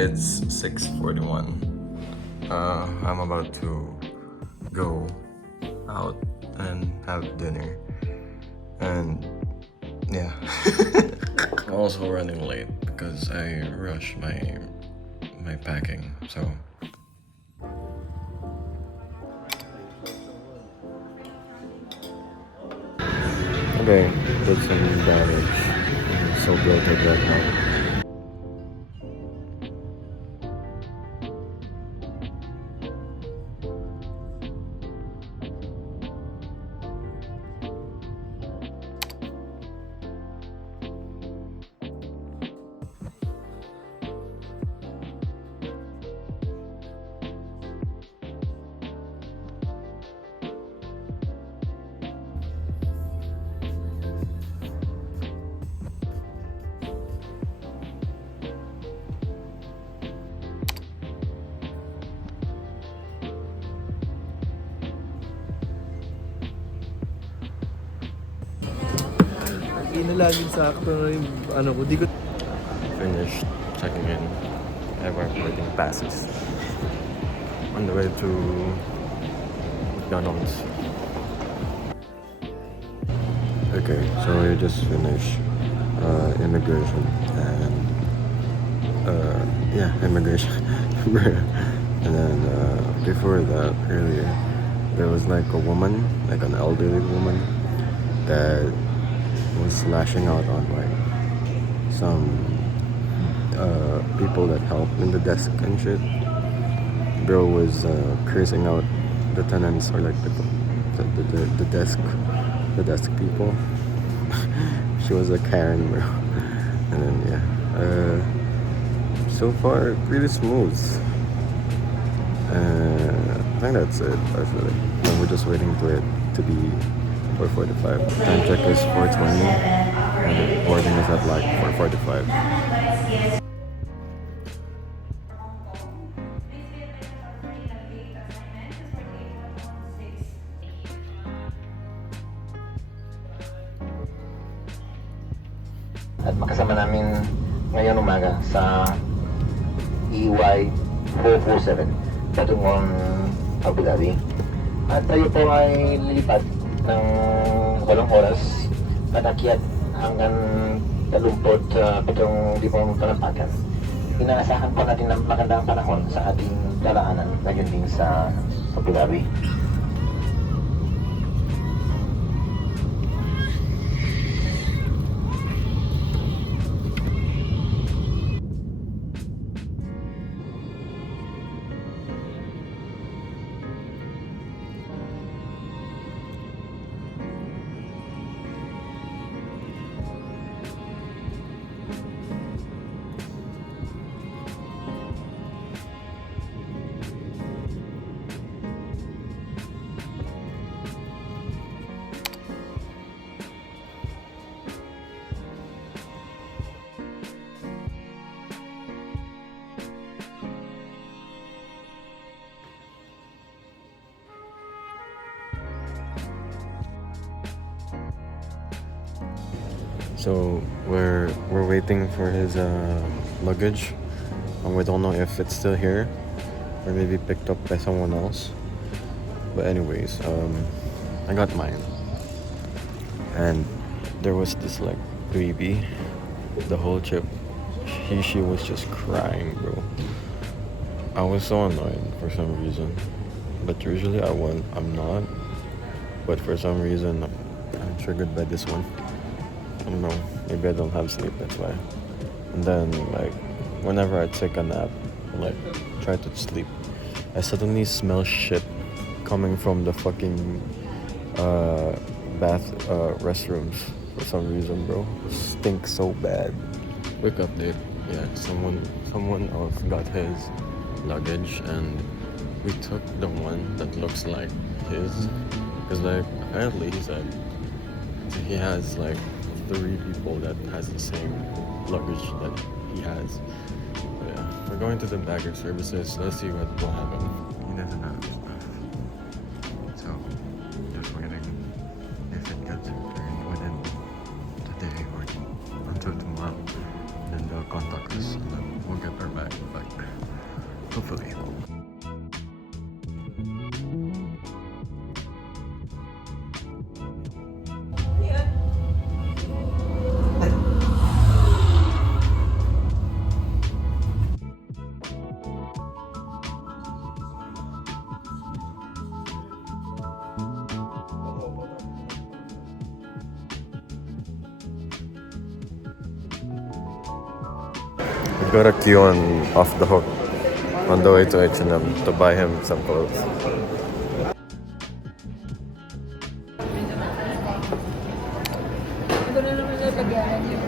It's 6:41. I'm about to go out and have dinner. And yeah. I'm also running late because I rushed my packing, so okay, did some damage. I'm so bloated right now. Inalagin sakto na yung ano ko. Di ko... Finished checking in. I have our boarding passes. On the way to McDonald's. Okay, so we just finished immigration and yeah, immigration. And then before that, earlier, there was like a woman, like an elderly woman, that was lashing out on like some people that help in the desk and shit. Bro was cursing out the tenants or like the desk people. She was a Karen, bro. And then yeah, so far pretty smooth. I think that's it actually. And we're just waiting for it to be 4:45. Time check is 4:20, and boarding is at like 4:45. At makasama namin ngayon umaga sa EY 447 patungong Abu Dhabi. At tayo po ay lilipat ng 8 oras patakyat hanggang 37 talampakan. Inaasahan po natin ng magandang panahon sa ating daraanan ngayon din sa Abu Dhabi. So we're waiting for his luggage, and we don't know if it's still here or maybe picked up by someone else. But anyways, I got mine, and there was this like baby, the whole trip. She was just crying, bro. I was so annoyed for some reason, but usually I'm not. But for some reason, I'm triggered by this one. I don't know, maybe I don't have sleep, that's why. And then like whenever I take a nap, like try to sleep, I suddenly smell shit coming from the fucking restrooms for some reason, bro. It stinks so bad. Quick update, yeah, someone else got his luggage, and we took the one that looks like his, because like apparently he said he has like 3 people that has the same luggage that he has. But yeah, we're going to the baggage services. Let's see what will happen. He doesn't have his stuff, so just waiting if it gets returned within today or until tomorrow. Then they'll contact us, and then we'll get our bag back. got a queue on Off the Hook on the way to H&M to buy him some clothes. Ito na naman nalagyan yun.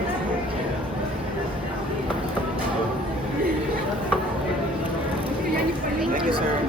Thank you, sir.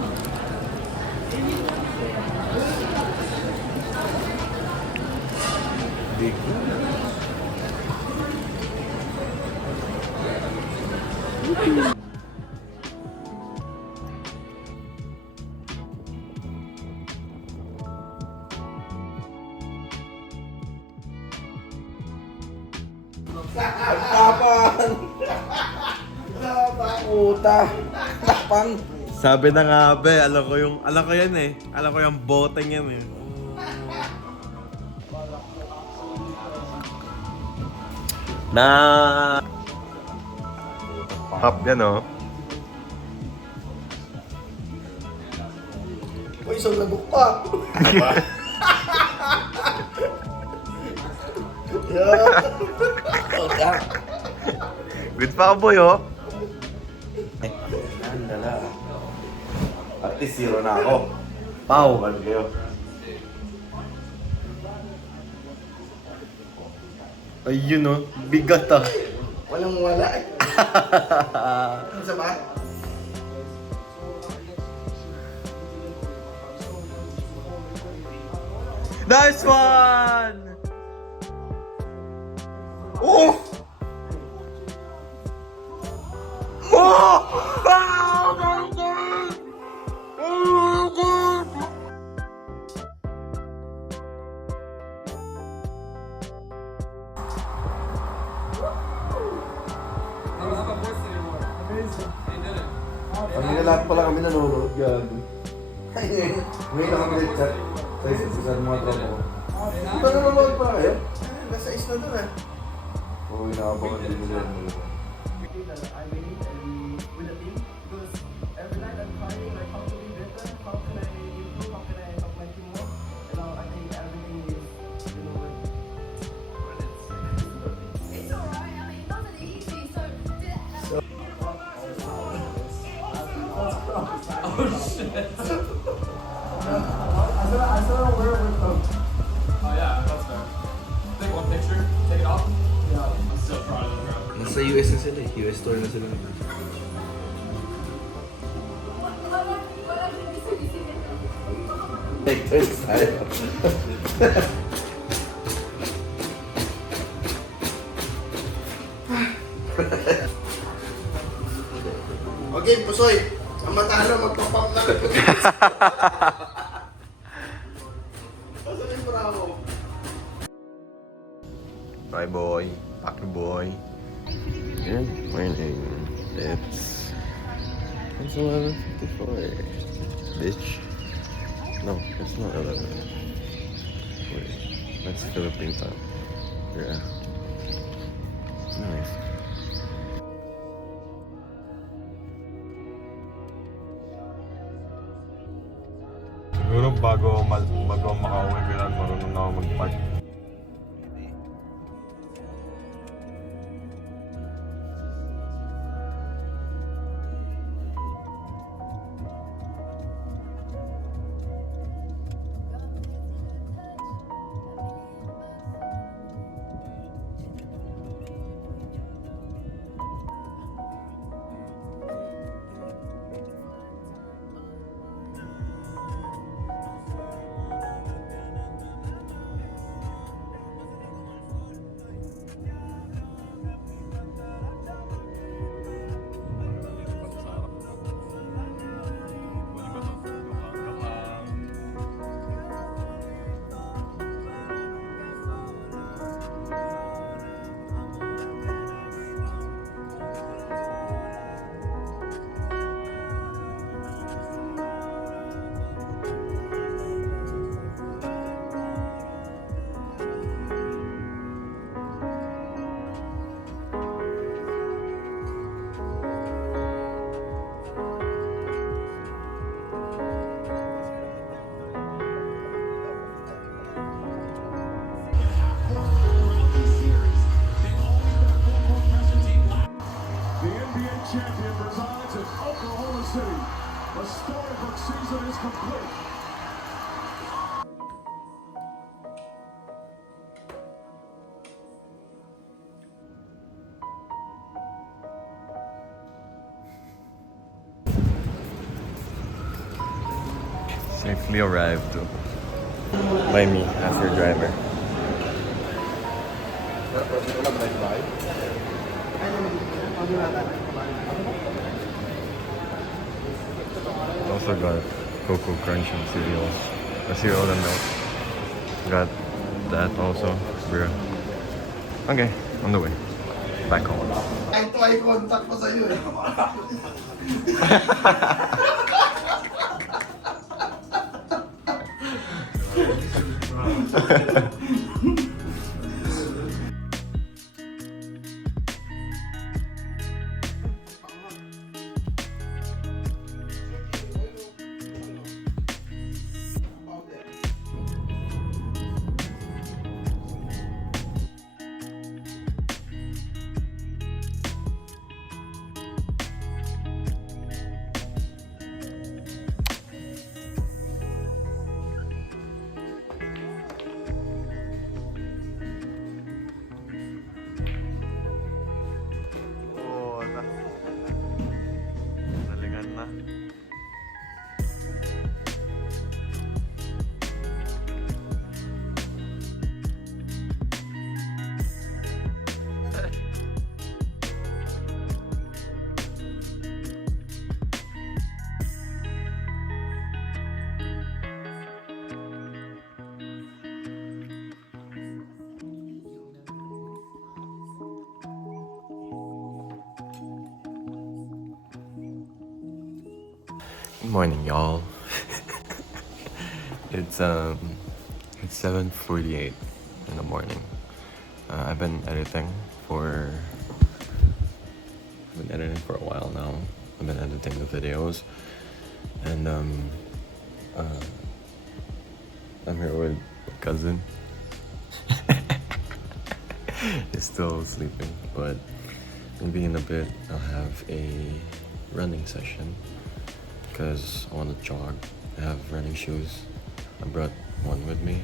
Sabi na nga be, alam ko yan eh. Alam ko yung boteng yan eh. Na Hap yan oh. Uy, isang labok pa. Good pa ka boy oh. Andala. At least zero na ako. Pau, ano kayo? Ayun oh, bigat ah. Walang wala eh. Ano sa ba? Nice one! Oh! Oh! Oh my God! Oh my God! Kanina lahat pala kami nanonood, gago. Ngayon na kami nag-chat sa isa ng mga tropa ko. Di ba nanonood pa kayo? Nasa is na doon ah. Oo, inaabangan din nila yun. It's alright, I mean, it wasn't easy, so Nasa US na sila eh. US store na sila. Okay, Pusoy. Ang matalo, magpapump na. Asan yung bravo? Bye boy, Paki boy. Good morning. It's 11:54. Bitch. No, it's not 11. Wait, that's Philippine time. Yeah. Nice. Siguro bago makauwi, kailangan marunong na ako mag-park. City. The storybook season is complete. Safely arrived by me as your driver. Also got Cocoa Crunch and cereals. A cereal and milk. Got that also. Bro. Okay, on the way. Back home. Eye contact pa sa'yo eh. Good morning, y'all. It's 7:48 in the morning. I've been editing for a while now. I've been editing the videos, and I'm here with my cousin. He's still sleeping, but maybe in a bit I'll have a running session because I want to jog. I have running shoes. I brought one with me.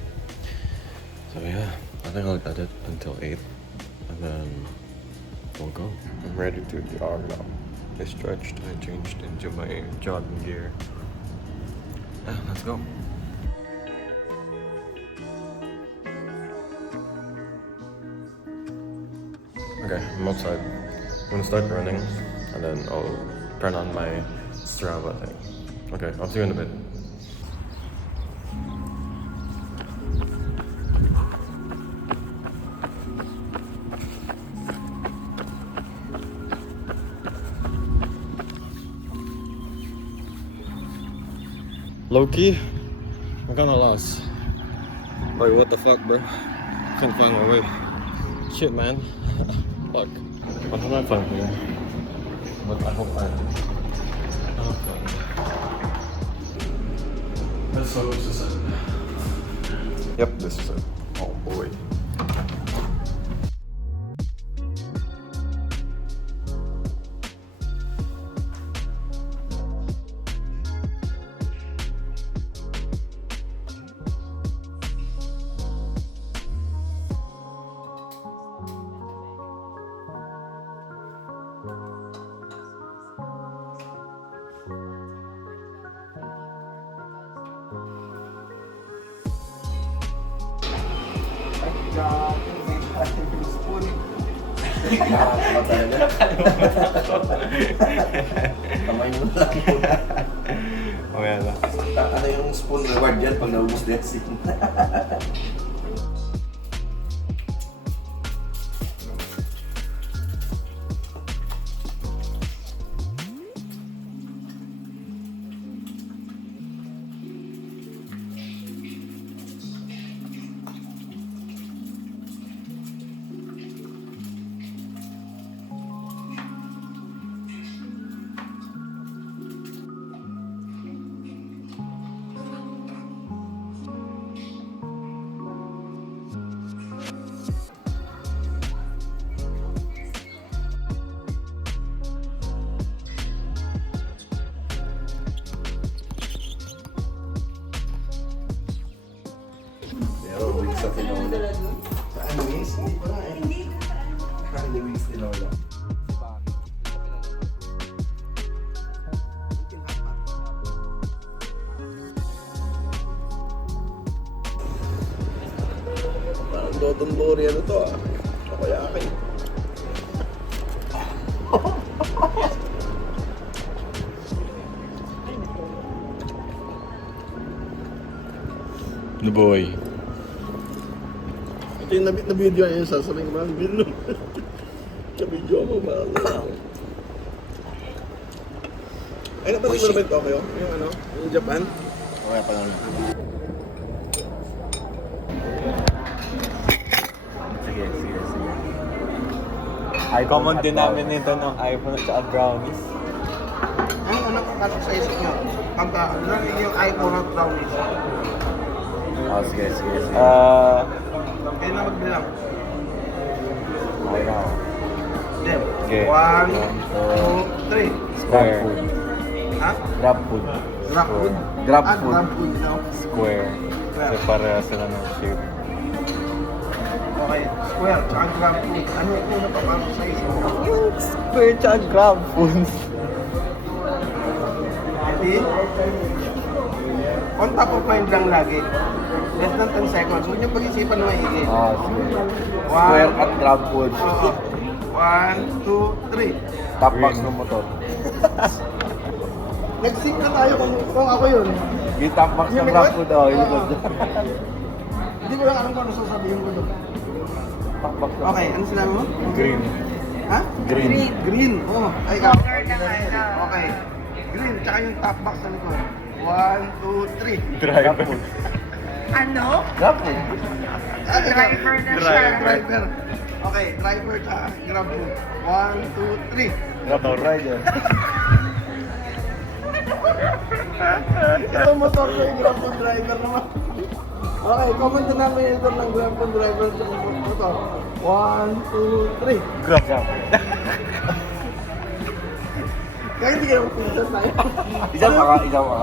So yeah, I think I'll edit until 8 and then we'll go. I'm ready to jog now. I stretched, I changed into my jogging gear. Yeah, let's go. Okay, I'm outside. I'm gonna start running and then I'll turn on my Strava thing. Okay, I'll see you in a bit. Low-key, I'm kinda lost. Like, what the fuck, bro? Can't find my way. Shit, man. Fuck. What am I finding here? But I hope I That's so this is it. Yep, this is it. Oh boy. Kamay mo lang po. Okay na. Ano yung spoon reward yan pag naubos na yung Sa tinola. Saan wings? Hindi pa nga eh. Hindi wings tinola. Parang dotonbori ano to ah. Ako yakin. The boy. Ito yung nabit na video yung sasabihin ko mga video. Sa video mo ba? Ay, napansin mo na ba ito, Tokyo? Yung ano? Yung Japan? Okay pa lang. Sige. Ay, common denominator ng iPhone at saka brownies. Ang anak ko kasi sa isip nyo, pagka yung iPhone at brownies. Oh, sige. Kaya na magbilang. Okay na. Then, Okay. 1, 2, 3. Square. Ha? Grab food. Grab food? Grab Ah, food. grab food, no? Square. Kasi pareha sila ng shape. Okay, square, tsaka grab food. Ano yung una pa pasok sa isip mo? Square tsaka grab food. Ready? On top of mind lang lagi. Less than 10 seconds. Huwag niyong pag-isipan na maigi. Ah, sige. Square at grab food. Oo. 1, 2, 3. Top box ng motor. Nag-sync na tayo kung ako yun. Yung top box ng grab food. Oh, yung likod. Hindi ko lang alam kung ano sasabihin ko doon. Top box ng Okay, ano sinabi mo? green. Ha? Green. Green. Oh, ay ikaw. Okay. Green, tsaka yung top box na likod. 1, 2, 3. Driver. Ano? Grab food. Driver na siya. Driver. Okay, driver tsaka grab food. 1, 2, 3. Motor rider. Ito motor ko yung grab food driver naman. Okay, comment na namin yung ito ng grab food driver sa motor. 1, 2, 3. Grab. Kaya hindi kayo magpinsan tayo. Isa pa.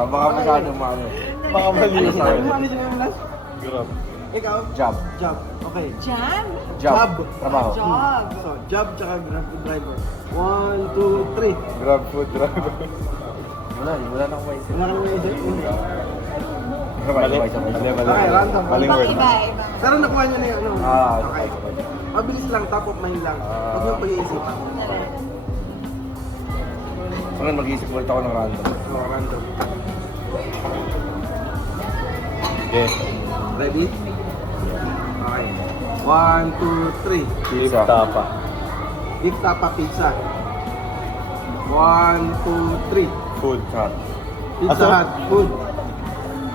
Baka masyadong maano. Baka mali Ano sa sabi akin. mo? Ano sabi mo last? Grab. Ikaw? Job. Job. Okay. Jam? Job. Trabaho. Job. So, job tsaka grab food driver. 1, 2, 3. Grab food driver. Wala na akong maisip. Wala kang may isip? Mali. Okay, random. Maling word. Iba. Pero nakuha niyo na yun. Ano? Ah, Okay. Mabilis lang, top of mind lang. Huwag niyong pag-iisipan. Parang mag-iisip ulit ako ng random. Oh, random. Okay. Ready? Okay. 1, 2, 3. Beef tapa. Beef tapa pizza. 1, 2, 3. Food truck. Pizza Hut. Food.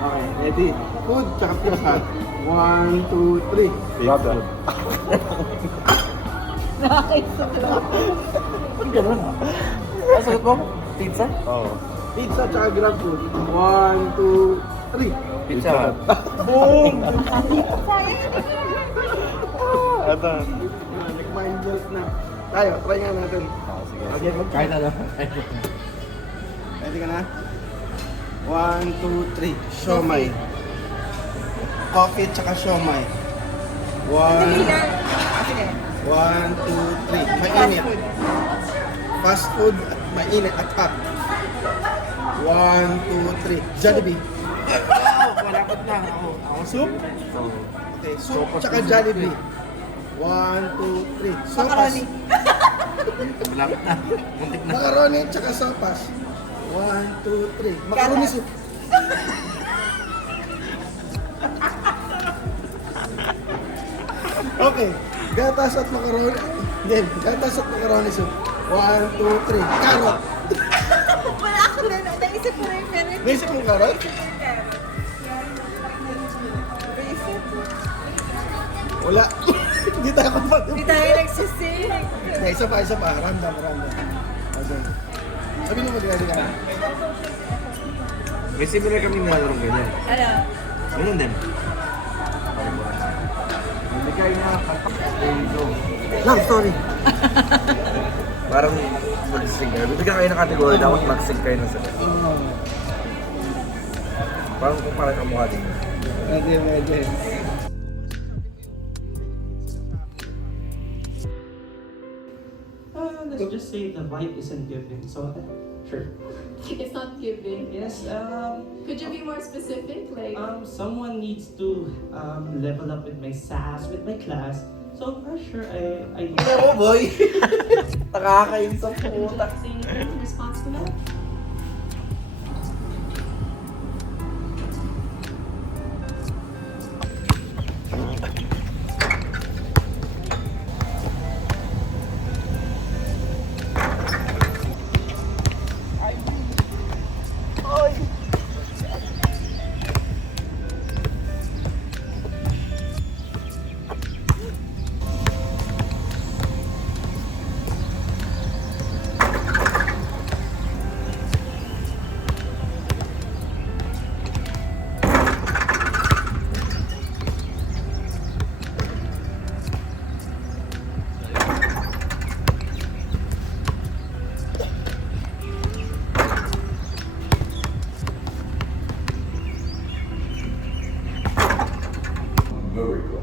Okay, ready? Food tsaka Pizza Hut. 1, 2, 3. Grab food. Nakakisulat. Ganun. Ang sagot mo? Pizza? Oo. Pizza tsaka grab food. 1, 2, 3. Pizza Hut. Boom! Ito. Mind melt na. Tayo, try nga natin. Sige. Kahit ano. Ready ka na? 1, 2, 3. Siomay. Coffee tsaka siomay. 1, 1, 2, 3. Mainit. Fast food at mainit at hot. 1, 2, 3. Jollibee. Malapit na. Ako soup? Okay, soup tsaka Jollibee. 1, 2, 3. Sopas. Malapit na. Muntik na. Macaroni tsaka sopas. 1, 2, 3. Macaroni soup. Okay. Gatas at macaroni. Then, gatas at macaroni soup. 1, 2, 3. Carrot. Wala ako din. Naisip ko rin meron. Naisip mong carrot? Wala. Hindi tayo kapatid. Hindi tayo nagsising. Isa pa. Random. Okay. Sabi mo mag-ready ka na. May similar kami nilalaro ganyan. Ano? Ganun din. Bigay na. Lang, sorry. Parang mag-sync kayo. Bibigyan kayo ng kategory, dapat mag-sync kayo na sila. Parang kung parang kamukha din. Pwede. just say the vibe isn't giving. So, sure. It's not giving. Yes, Could you be more specific? Like, someone needs to level up with my sass, with my class. So, for sure, I do. Ano mo, boy? Nakakain sa would you puta. like to say anything in response to that? Very cool.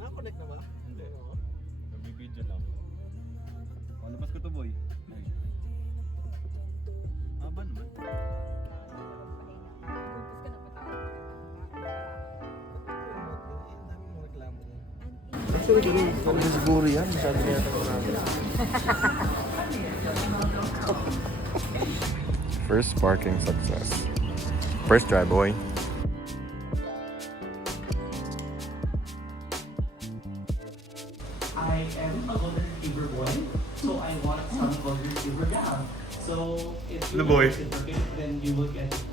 Nakakonect na ba? Hindi. Nag-video lang. Palabas ko to, boy. Aba naman. Ano siguro yan? Masyado na yata marami. First parking success. First try, boy. I am a golden retriever boy, so I want some golden retriever down. So, if you The boy. reciprocate, then you will get it.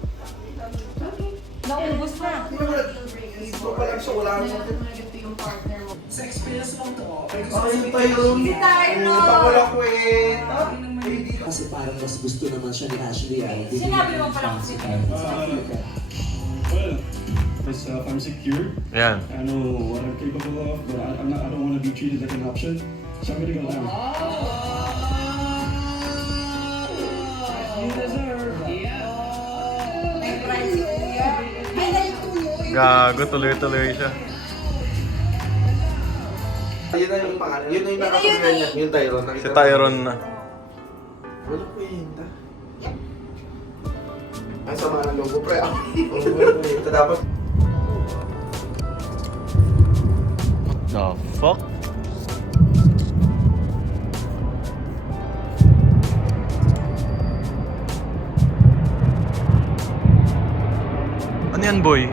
Naubos na. Intro pa lang siya, wala Kaya na. ito na ito yung partner mo. Ayun tayo. Si Tyro. Hindi pa ko lang kwenta. Kasi parang mas gusto naman siya ni Ashley. Sinabi mo pala kasi. Well, myself, I'm secure. Yeah. I know what I'm capable of, but I don't want to be treated like an option. So I'm gonna go down. You deserve. May prize ko yan. Ay, nagtuloy. Gago, tuloy-tuloy siya. Yun na yung pangalan. Yun na yung nakatuloy niya. Yung Tyron. Si Tyron na. Wala kwenta. Ang sama ng logo, pre. Wala kwenta. Dapat The fuck? Ano yan, boy?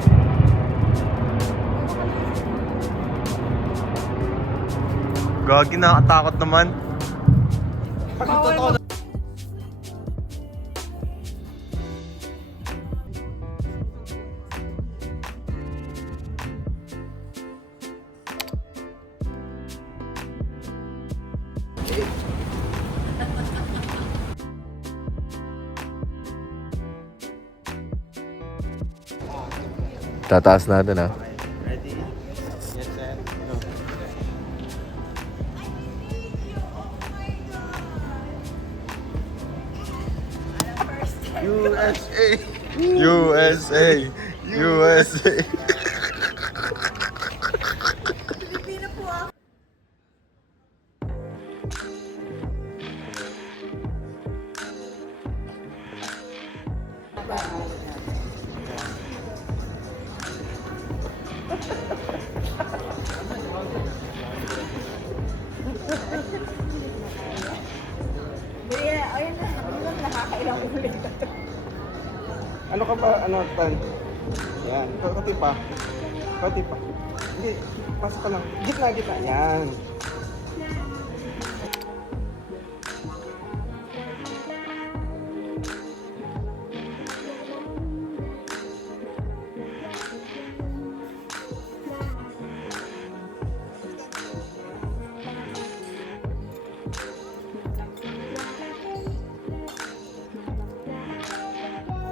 Gagi, nakakatakot naman. Tataas natin, ah. ready. Get set. Go. USA! USA! USA! Pilipino po ako. Kuya, ayun na. Hindi lang nakakailang ulit. Ano ka ba? Ano, Tan? Yan. Kati pa. Kati pa. Hindi. Pasok ka lang. Gitna, gitna. Yan.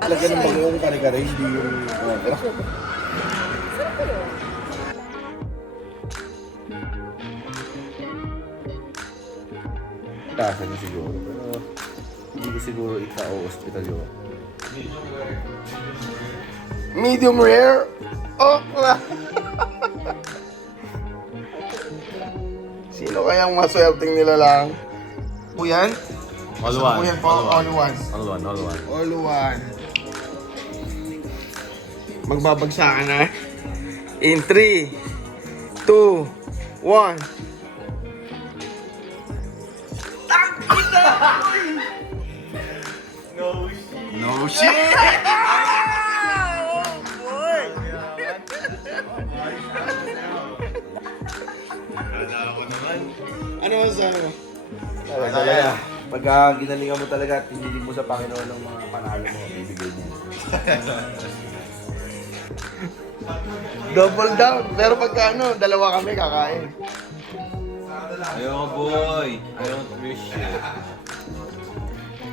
Lagyan ng bagong kare-kare, hindi yung... Tasa niya siguro, pero... Hindi ko siguro ika-hospital yun. Medium rare. Oh, sino kayang maswerteng nila lang? Yan? All one. Yan po, all one. All one, all one. All one. Magbabagsakan na. In 3, 2, 1. No shit! Oh boy! Ano masasabi mo? Talaga. Pagka ginalingan mo talaga at hiniling mo sa Panginoon ng mga panalo mo, bibigay niya. Double down. Pero pagka dalawa kami kakain. Ayoko, boy. I don't wish it.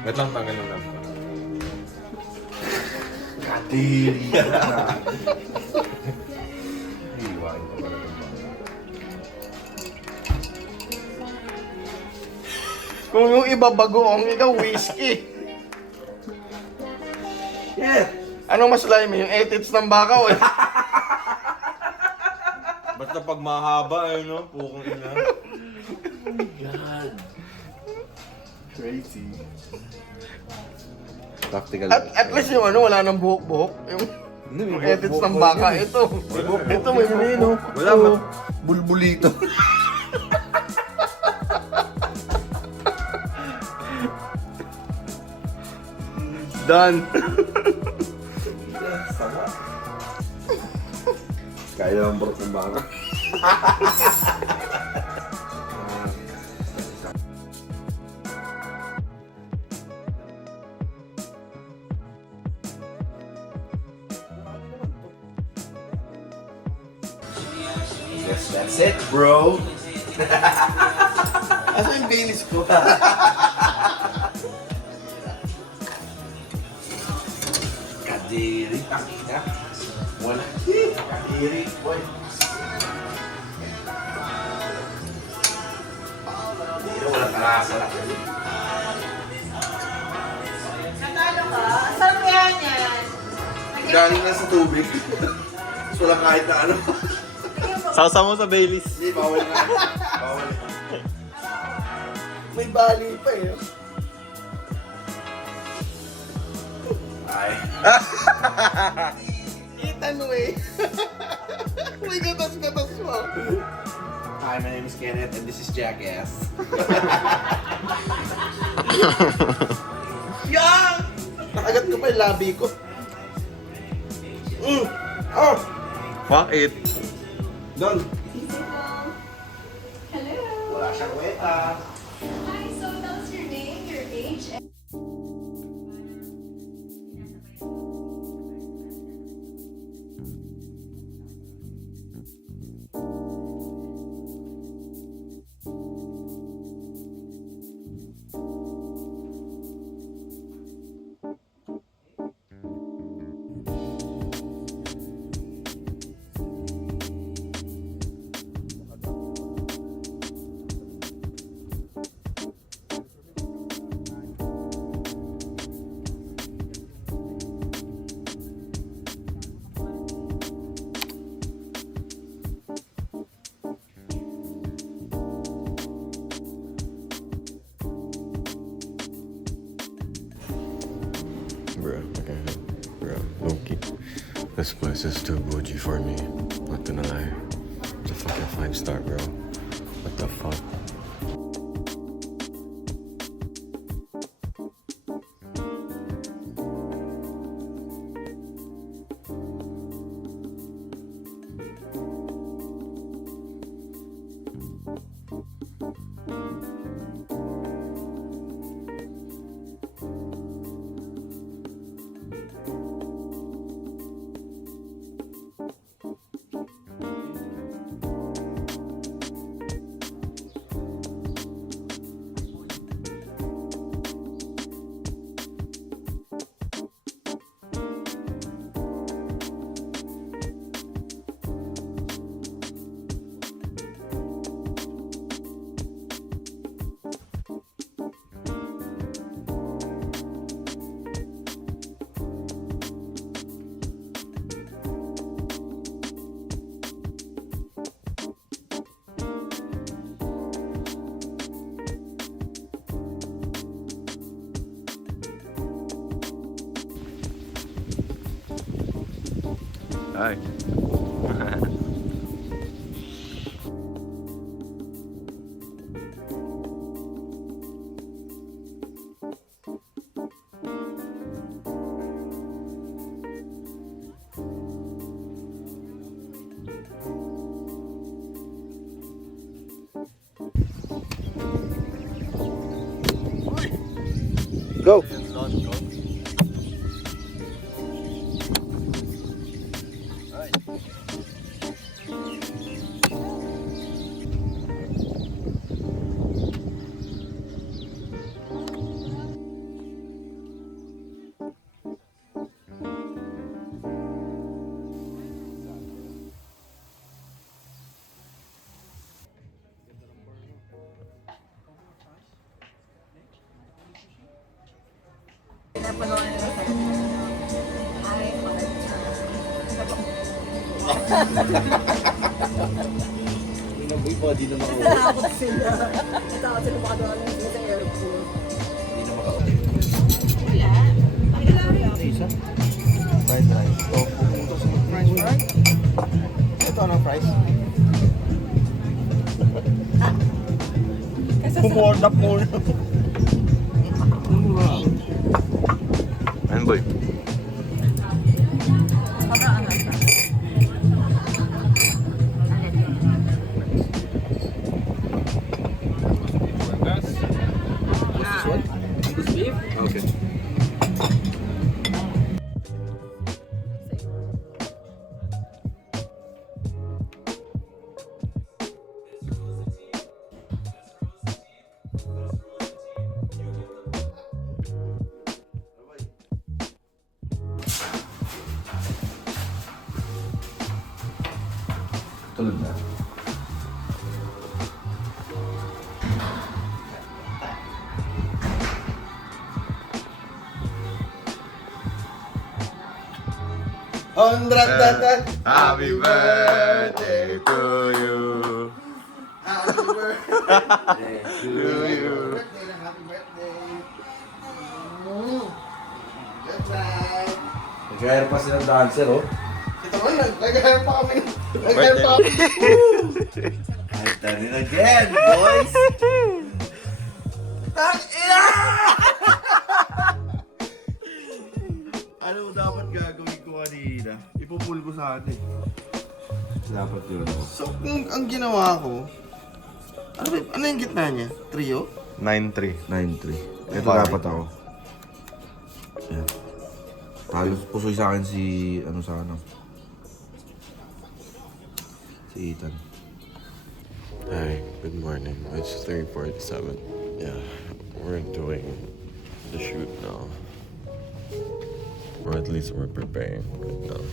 Wait lang, tanggal lang. Kadiri na. Iwain ka pala ng mga. Kung yung iba bagoong, ikaw whiskey. Yeah! Anong mas slimy? Yung etits ng baka o Basta pag mahaba, no? Pukong ina. Oh my God. Crazy. Practical. At least yung wala nang buhok-buhok. Yung etits ng baka. Ito. Ito may buhok. Wala ba? Bulbulito. Done. Sama. Kaya lang barok ng baka. Yes, that's it, bro. Asa yung Baileys ko? Kadiri, takina. Wala. Kadiri, boy. Dito, wala tarasa lang. Natalo ka? Saan kaya yan? Galing na sa tubig. Tapos wala kahit na ano. Sausa mo sa Baileys. Hindi, bawal na. Bawal. May bali pa eh. Ay. Ethan way. May gatas-gatas mo. Hi, my name is Kenneth and this is Jackass. Yan! Nakagat ko pa yung labi ko. Oh! Fuck it. Done. Hello. Wala siyang weta. Hi, so tell us your name, your age, and Bro, okay. Bro, Loki. This place is too bougie for me. Not gonna lie. It's a fucking 5-star, bro. What the fuck? Hi. Go! Natakot sila. Natakot sila makagawa ng sa airport. Isa? Fried rice. So, pupunta sa french fry. Ito, anong fries? Bumord up muna. Ayun boy. Okay. Tulog na. Happy birthday to you. Happy birthday To you. Happy birthday. Good night. Nag-hire pa silang dancer, oh. Ito ko, nag-hire pa kami. Nag-hire pa kami. I've done it again, boys! Ano dapat gagawin ko kanina? Ipupul ko sa atin. Dapat yun, oh. So, ang ginawa ko, ano yung gitna niya? Trio? 9-3. 9-3. Ito Bakit? dapat ako. Yan. Halos pusoy sa akin si, si Ethan. Hi, good morning. It's 3:47. Yeah, we're doing the shoot now. Or at least we're preparing right now.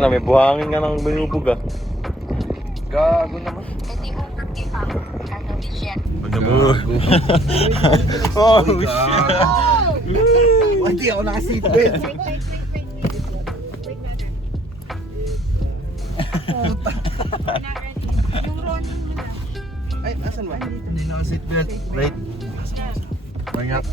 na, may buhangin nga ng binubog ah. Gago naman. Wag na mo. Oh, shit. Hindi ako naka-seatbelt. Yung Ronin mo na. Ay, asan ba? Hindi naka-seatbelt. Right. Mangat.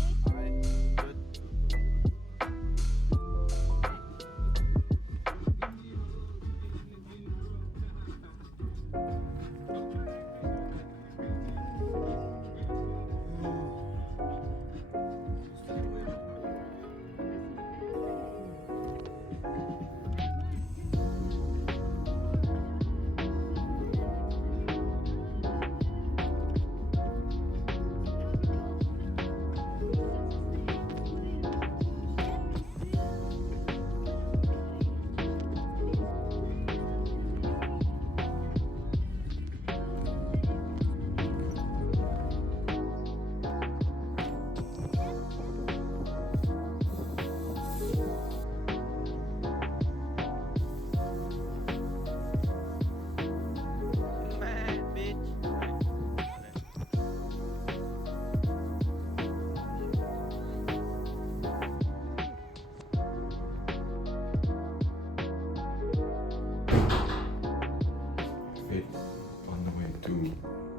On the way to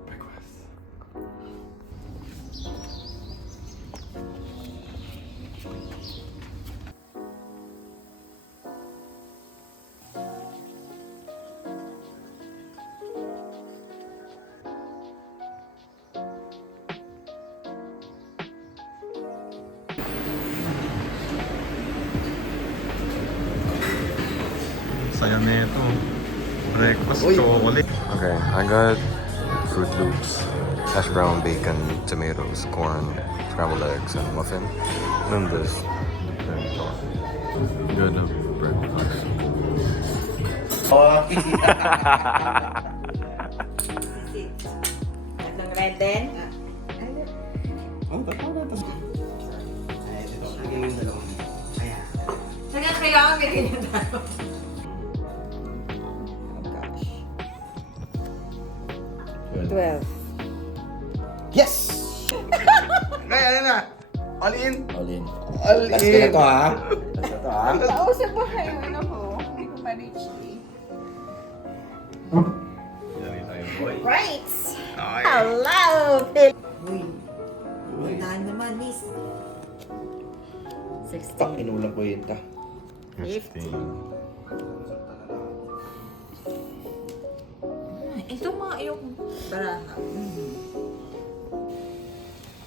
breakfast. Saya nito. Breakfast chocolate. Okay, I got Fruit Loops, hash brown, bacon, tomatoes, corn, scrambled eggs, and a muffin. And then this. Good breakfast. Anong red din? Ang tatawa na. Ay, dito. Lagyan yung dalawa. Ayan. Hanggang kailangan may ganyan tayo. Oh gosh. 12. Yes! Kaya, ano na? All in? All in. All Last in. ka na to ha. Last na to ha. Kausap ba kayo? Ano ko? Hindi ko ma-reach eh. Right! Hello! Uy! Tandaan naman, miss. 16. Inulang ko yun ta. 15. Ito mga yung baraha.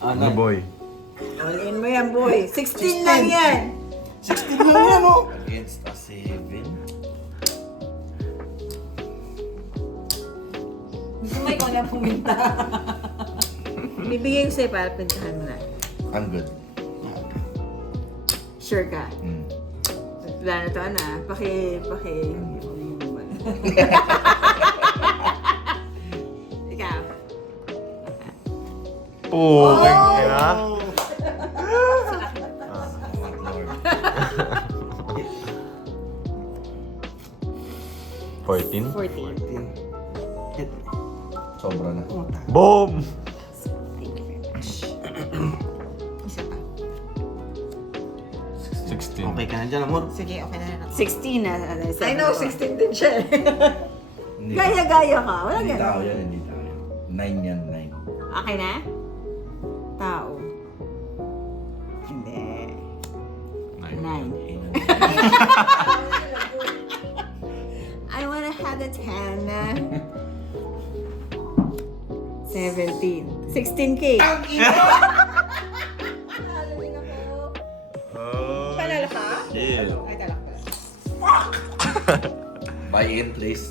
Ano boy? All in mo yan, boy. 16 lang yan. 16 lang yan, oh. Against a 7. Gusto mo ikaw na pumunta. Bibigay ko sa'yo para pintahan mo na. I'm good. Sure ka? Mm. Wala na to, Ana. Ikaw. Oh, kaya. Fourteen. 14. Sobra na. Boom! Thank you very much. Isa pa. 16. Okay ka na dyan, amor. Sige, okay na rin ako. 16 na. I know, 16 din siya. Gaya-gaya ka. Wala Hindi ganun. tao yan, hindi tao yan. 9 yan, 9. Okay na? Tao. Hindi. 9. I wanna have a 10. 17. 16K. Panalo din ako. Oh, Panalo ka? shit. Ay, talak ka. Buy in, please.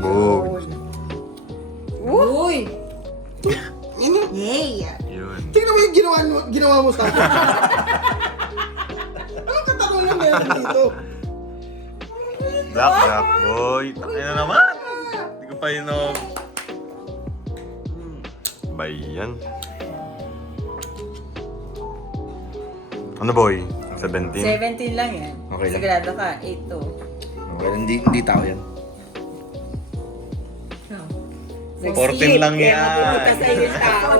Boom. Uy! Yay! Yun. Tingnan mo yung ginawa mo sa akin. Anong katanungan meron dito? Black boy. Takay na naman. Hindi ko pa inog. Bayan. Ano boy? 17? 17 lang yan. Okay lang. Sigurado ka, 8 to. Okay, hindi tao yan. 14 lang yan. Mapupunta sa iyo tao.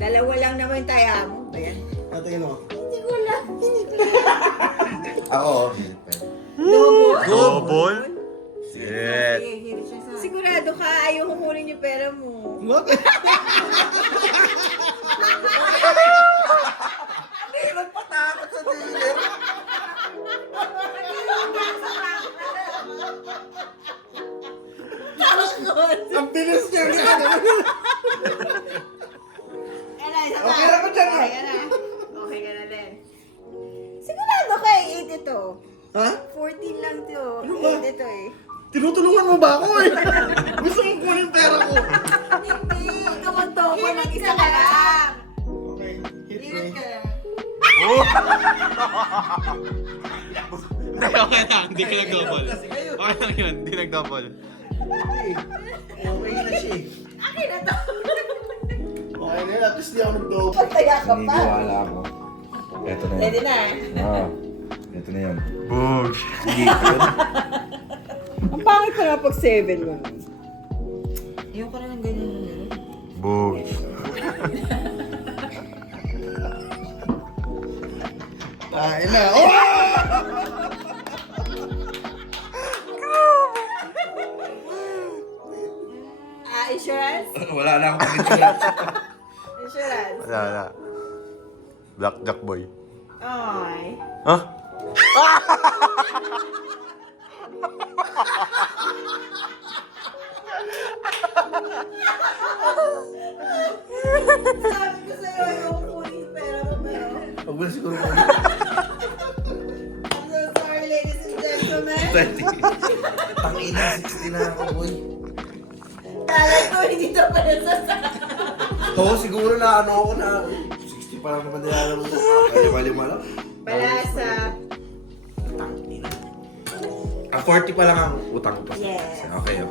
Dalawa lang naman tayo mo. Ayan. Natingin mo. Hindi ko lang. Ako, Double? Shit. Sigurado ka, ayaw humurin yung pera mo. Bakit? nagpatakot sa dealer. Ang bilis niya. Okay na ko dyan, ah. Okay ka na. Okay ka na, Len. Sigurado ka, 8 ito. Ha? 14 lang to. ba? 8 ito eh. Tinutulungan mo ba ako eh? Gusto mong kunin yung pera ko. Hindi, ikaw magtoko ng isa ka lang. Okay, hit Ingat me. ka lang. Okay na, hindi ka nag-double. Okay lang yun, hindi nag-double. Okay na siya eh. Akin na to. Okay na yun, at least di ako nag-double. Pagtaya ka pa. Naniniwala ako. Eto na Pwede yun. na. Ito na yun. Boog. Hindi yun. Ang pangit pa na pag 7 mo. Ayoko na ng ganyan. Boog. Kain na. Oh! Insurance? Wala na akong pag-insurance. Insurance. Wala. Blackjack boy. Ay. Huh? Sabi ko sa'yo, ayoko kunin yung pera mo, pero... Huwag mo na siguro mo. I'm so sorry, ladies and gentlemen. Tangina, 60 na ako, boy. Kala ko, hindi to pala sasama. Oo, siguro na ano ako na 60 pa lang naman nila mo. Lima lang. Palasa. Ang 40 pa lang ang utang ko pa. Yes. Okay.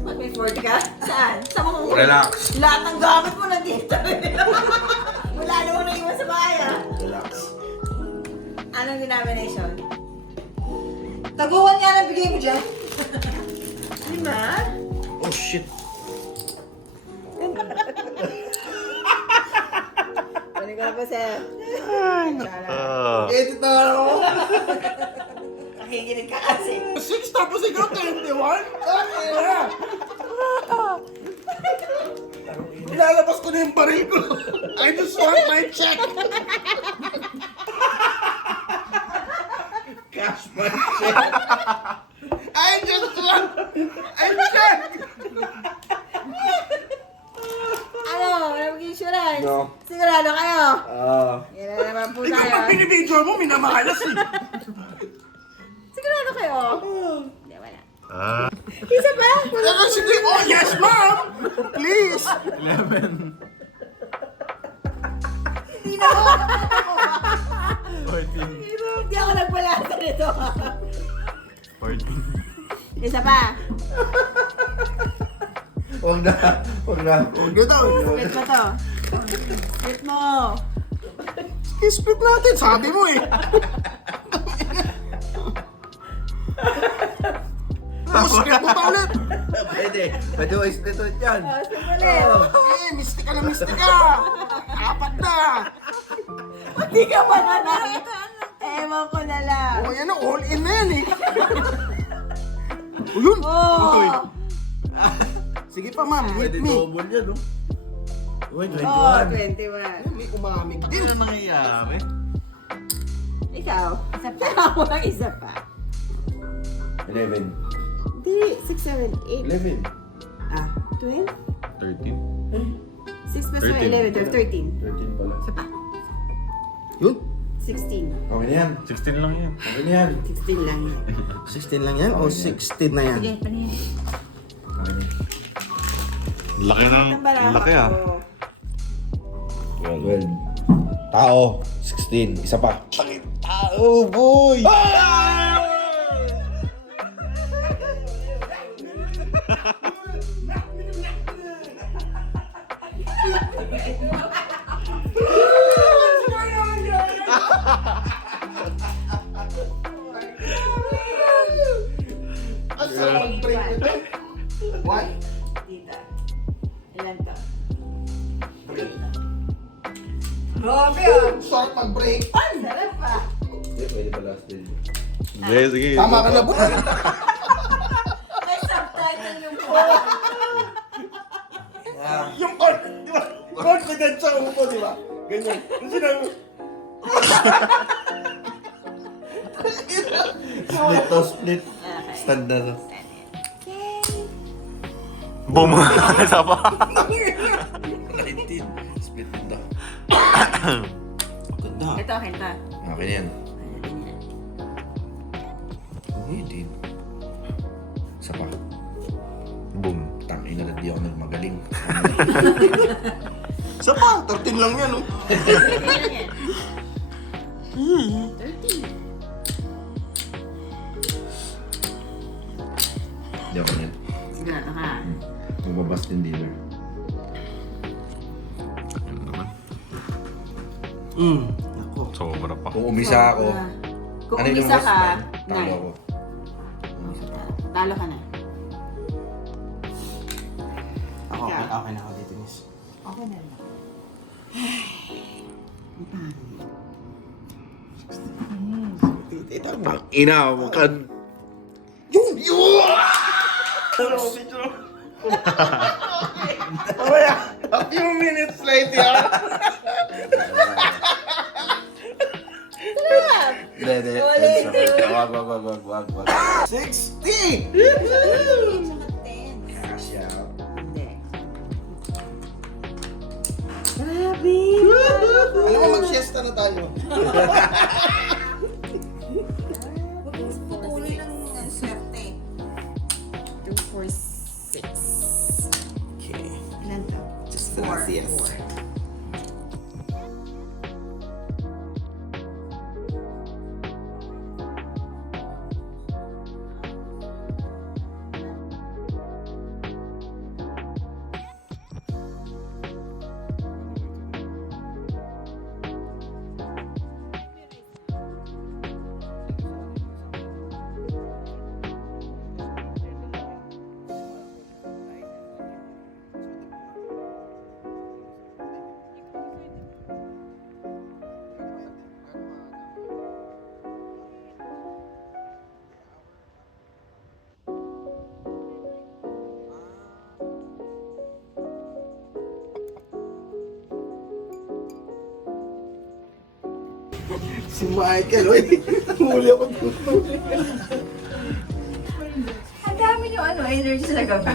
Pag may 40 ka? Saan? Saan mo? Relax. Lahat ng gamit mo nandito. Wala naman na iwan sa bahay, ah. Relax. Anong denomination? Taguan nga na bigay mo dyan. Lima? Oh, shit. Kunin ko na po, sir. Edit na ako. Nakikinig ka kasi. 6 tapos ikaw 21? Okay na. Ilalabas ko na yung baril ko. I just want my check. Cash my check. I just want a check. Ano? Wala mag-insurance? No. Sigurado kayo? Ah. Yan na naman po Ikaw tayo. pag binibidyo mo, minamahalas eh. Sigurado kayo? Hindi, wala. Ah. Isa pa? Ano sige? Oh, yes, ma'am. Please. 11. Hindi na ako. 14. Hindi ako nagpalasa nito. 14. Isa pa. Huwag na. Huwag na daw. Split mo to. Split mo. I-split natin, sabi mo eh. Tapos split mo pa ulit. Pwede. Pwede ko i-split ulit yan. Oh, split ulit. Eh, mistika na mistika. Apat na. Hindi ka pa na. Ewan ko na lang. Oh, yan na, all in na yan eh. Oh, yun. Oh. Sige pa ma'am, hit me. double yan, no? Uy, 21. Oh, 21. May umamig din. Ano nangyayari? Ikaw, isa pa. Ako lang isa pa. 11. Hindi, 6, 7, 8. 11. Ah, 12? 13. 6 plus 13. 1, 11, 12, 13. 13 pala. Isa pa. Yun. 16. Okay na yan. 16 lang yan. Okay na yan. 16 lang yun. 16 lang yan o 16 na yan? Sige, panin. Okay na. Laki ng... Laki ah. 12. Tao. 16. Isa pa. Tao, boy! Ilan ka? Grabe ah! Sarap mag-break. Sarap ah! Hindi, pwede pa last day. Sige, sige. Tama ka na, boy. May subtitle yung Yung di ba? Confident sa upo, di ba? Ganyan. Yung sinabi, Split to split. Stand na to. Boom! Isa pa. 19. Split to. Ganda. Ito, kita. Okay na yan. Uy, di. Isa pa. Boom. Tangin na, di ako nagmagaling. isa pa, 13 lang yan, oh. Ilan yan? 30. Di ako yan. Sigurado ka. Mababas din dealer. Ako. Sobra pa. Kung umisa ako, Kung ano yung umisa mas ka, talo nine. ako. Umisa pa ako. Talo ka na. Ako, okay na ako dito, miss. Okay na lang. Ina, mukhang... Mamaya, a few minutes later. Hindi. Wag. 60! Kasya. Hindi. Grabe! Ano mo, mag-siesta na tayo. Putuloy ng swerte. 2, 4, 6. Okay. Ilan to? Just 4. siesta. Si Michael, oy. Huli ako dito. Ang dami yung energy sa gabi.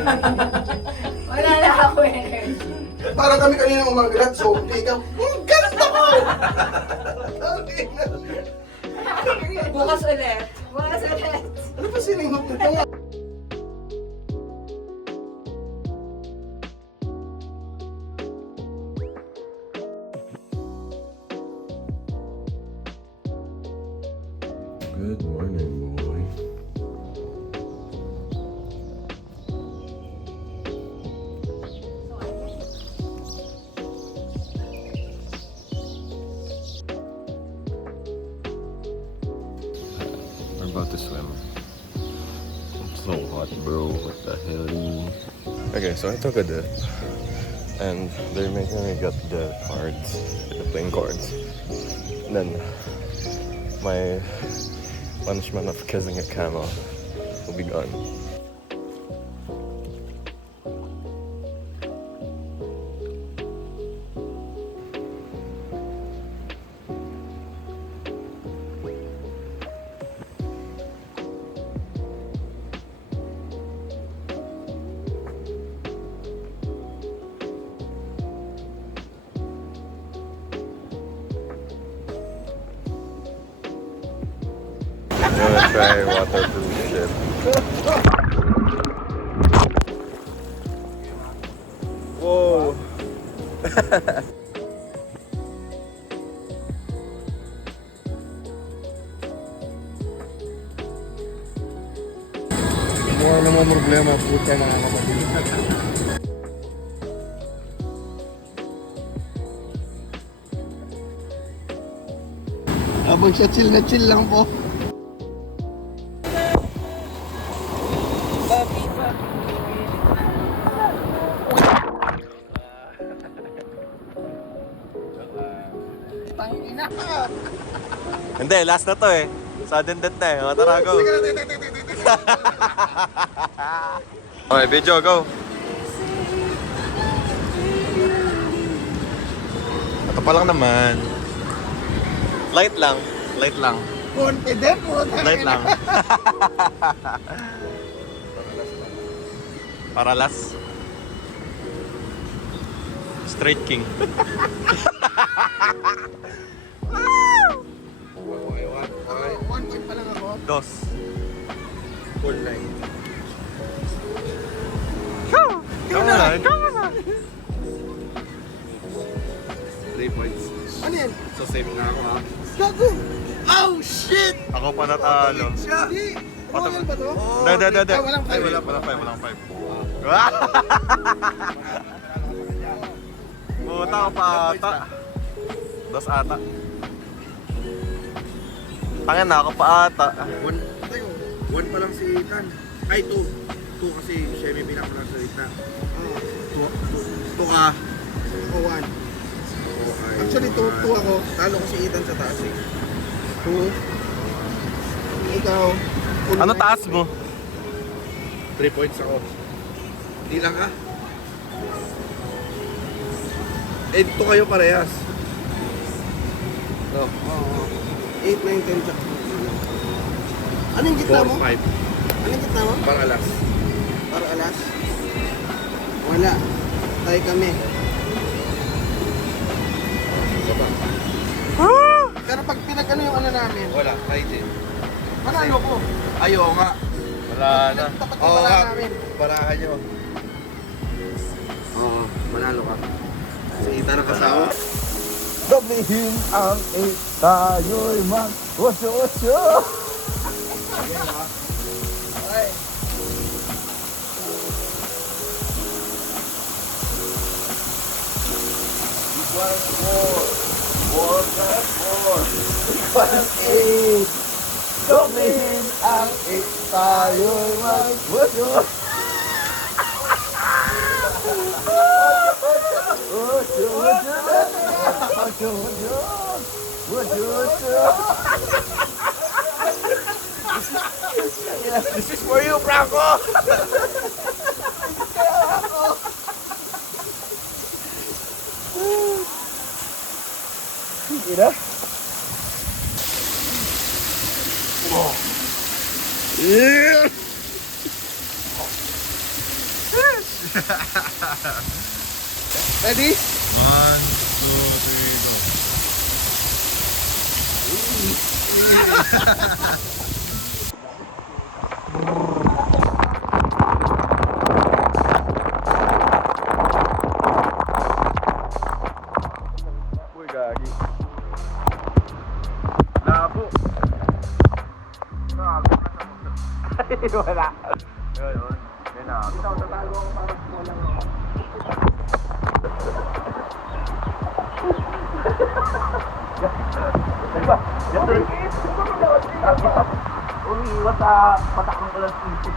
Wala na ako energy. Parang kami kanina umaga, so ikaw, ganun ako! Bukas ulit. Bukas ulit. Ano ba siningot nito? Good morning, boy. We're about to swim. It's so hot, bro. What the hell? Okay, so I took a dip, and they're making me get the cards, the playing cards. And then my punishment of kissing a camel will be gone. I'm gonna try waterproof shit. Whoa. Mukha naman problema, puta mga kapatid. Habang siya chill lang po. Hindi, last na to eh. Sudden death na eh. O, tara, go. Okay, video, go. Ito pa lang naman. Light lang. Light lang. Confident po. Light lang. Para last. Straight king. One point pa lang ako. Dos. Full line. Come on. 3 points. Ano yan? So save na ako ha. Gago! Oh, shit! Ako pa natalo. Hindi! Royal ba to? Dada. Ah, walang five. Walang five. Puta ko pa ata. Dos ata. Tangin na ako pa ata. One pa lang si Ethan. Ay, 2. 2 kasi siya may pinakalang sa gitna. 2 ka. Ako, one. Actually, two ako. Talo ko si Ethan sa taas eh. 2. Ikaw. full Ano nine. taas mo? 3 points ako. Hindi lang ka. Eh, 2 kayo parehas. No. Oo. 8, 9, 10, tsaka. Anong gitna 4, mo? 5. Anong gitna mo? Para alas. Para alas? Wala. Tayo kami. Pero pag pinag-ano yung ano namin, Wala, kay Jim. manalo ko. Ayaw nga. Wala na. Tapat Oo yung nga. namin. Barahan nyo. Oo, manalo ka. Si Ethan ang kasama. Doblihin ang tayo'y mag-osyo-osyo. Doblihin ang tayo'y mag-osyo. This is for you, Franco! Ina? Ready? 1, 2, 3, go. Uy, gagi. Labo. Wala. Yun. Yun na. Ikaw, tatalo ako para kulang ako. Umiiwas sa patakang ko lang isip.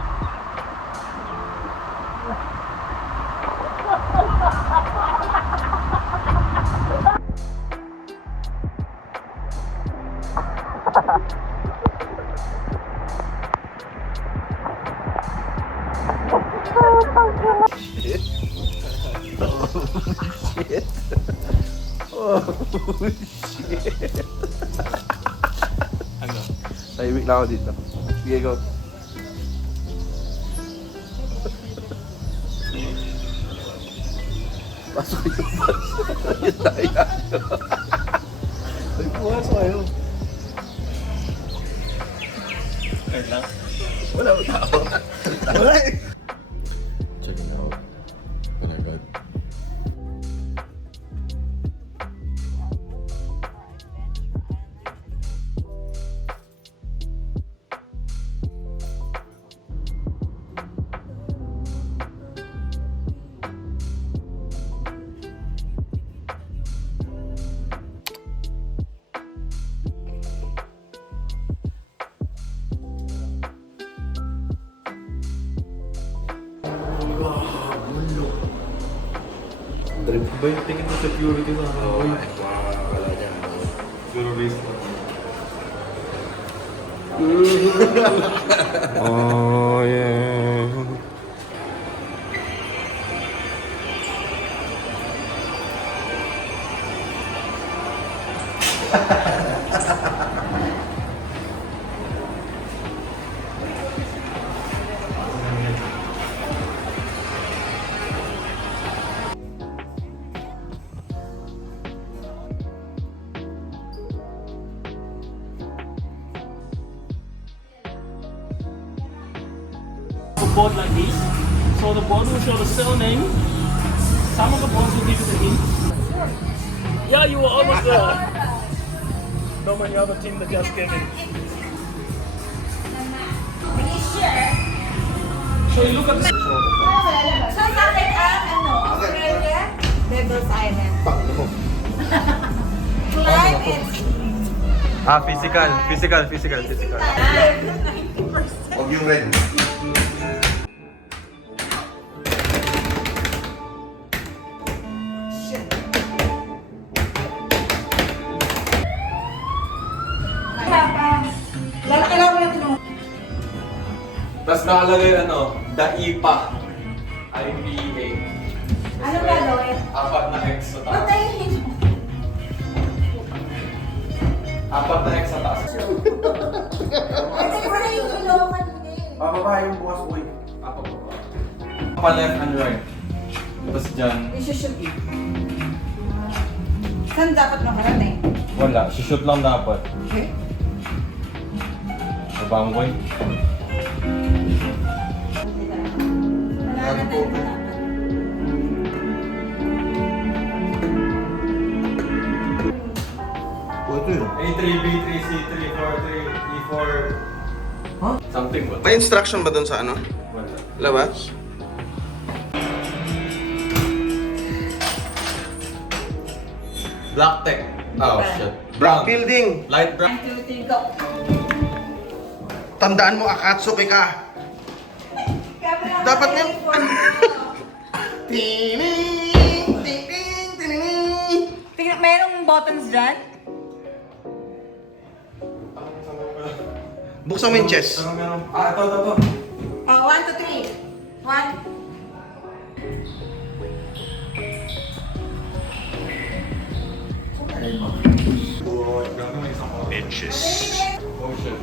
Tahimik na ako dito. Sige, go. Pasok yung pasok. Yung daya. Ay, pumasok kayo. Wait lang. Wala mo tao. Wala eh. Check it out. Panagad. Trip ba yung tingin ng security na? Oo, wala niya. Siguro based on. Oh yeah. A board like this. So the board will show the surname. Some of the boards will give you the hint. Yeah, you were almost there. No many other team that just came in. So you look at the So sa akin ang Australia, Devil's Island. Climb and Physical. Huwag yung red. Kailangan mo natin yung Tapos nakalagay DAIPA. IPA. anong gagawin? 4 na X sa taas. Patayin mo. 4 na X sa taas. Pwede ko na yung tulungan din. Pababa yung bukas boy. Pa left and right. Tapos dyan. Isushoot eh. Saan dapat nakarating? Wala. Shoot lang dapat. Okay. Babang boy. Wala na tayo dapat. O ito yun. A3, B3, C3, 4, 3, E4. Huh? Something ba? May instruction ba dun sa ano? Wala. Labas? Black tech. Oh shit. Black building. Light brown. 1, 2, 3, go. Tandaan mo, Akatsuki ka. Dapat nga. Tining, tining, tining. Tingnan, merong buttons dyan? Buksan mo yung chest. Ito. Oh, 1, 2, 3. 1. Bitches. Oh shit.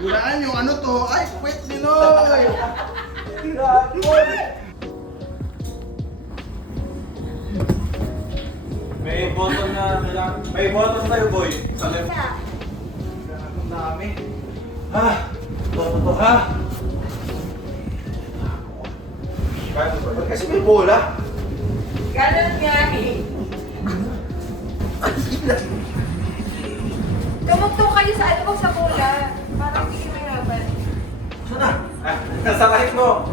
Hulaan yung ano to. Ay, wait, Ninoy! May button na kailangan. May button tayo boy. Sa left. Ang dami. Ha? Toto ha? Ba't kasi may bola? Ganun nga eh. Tumugtong kayo sa ano sa bola. Parang hindi kayo mahirapan. Nasa kahit mo.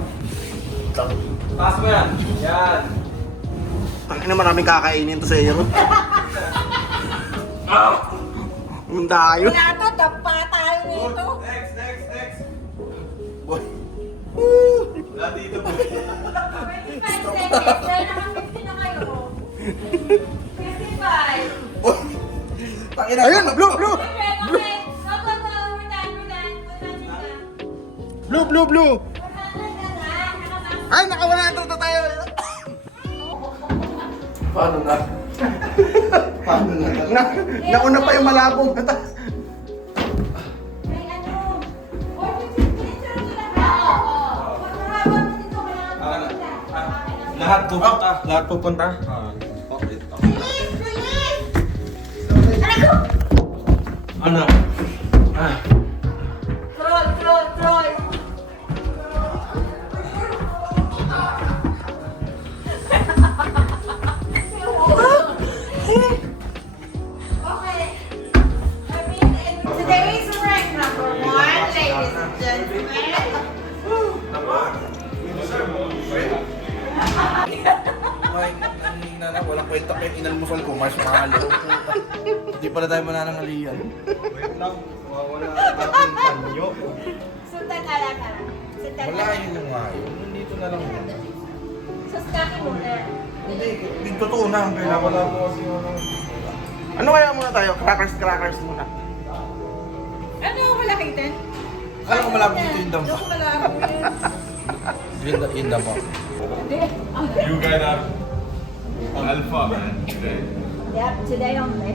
Taas mo yan. Yan. Ang ina maraming kakainin to sa iyo. Ang dayo. Wala to, tapa tayo nito. Next. Wala dito po. 25 seconds. Dahil naka 50 na kayo. 55. Ayun, blue! Okay. Go. We're done. Blue! Nakabang. Ay, nakawala ito tayo. Paano na? Paano na? Nauna pa yung malabong. May ano. 46 minutes na ito lahat. Oo. Pagkahaba mo dito, kailangan mo. Lahat pupunta. Bilis! Aray ko! Ano? Troll! Okay. Today's rank number 1, ladies and gentlemen. Walang kwenta pa yung inalmusal ko, marshmallow. Hindi pala tayo mananangalian. Wait lang. Wala natin panyo. Sultan ala ka. Wala yun yung nga yun. Nandito na lang yun. Sa staki mo na. Hindi totoo na. Kailangan Wala po kasi ano. Ano kaya muna tayo? Crackers muna. Ano ang malakitin? Alam ko malapit dito yung dampa. Ano ang malakitin? Yung dampa. You guys are alpha, man. Today. Yep, today only.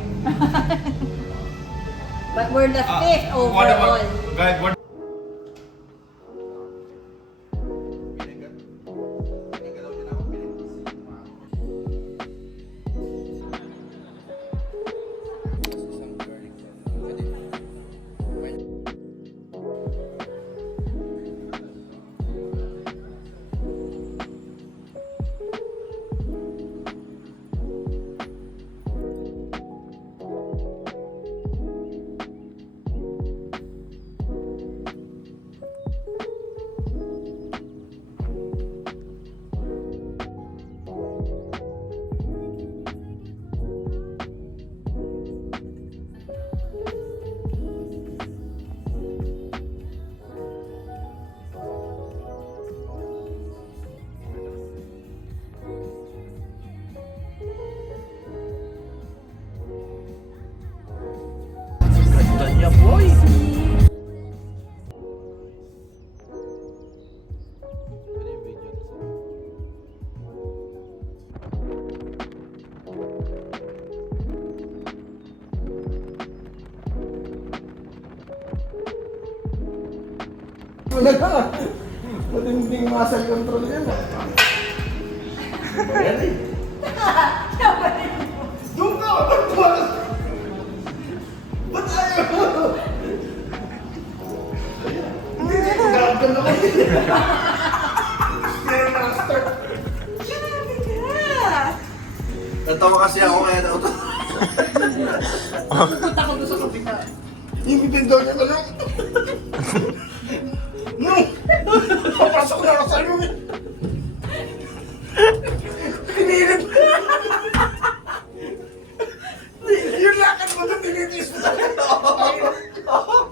But we're the fifth What overall. about, guys, what? Wala na. Matinding muscle control yan. Ayan eh. Doon ka! Ba't ayaw mo? Hindi, gagawin ako. Kaya na-start. Natawa kasi ako kaya na ito. Punta ko doon sa kapita. Yung bibig daw niya talong. No! Papasok na ako sa iyo eh! Pinilit! Yung lakad mo doon, tinitis mo sa ito!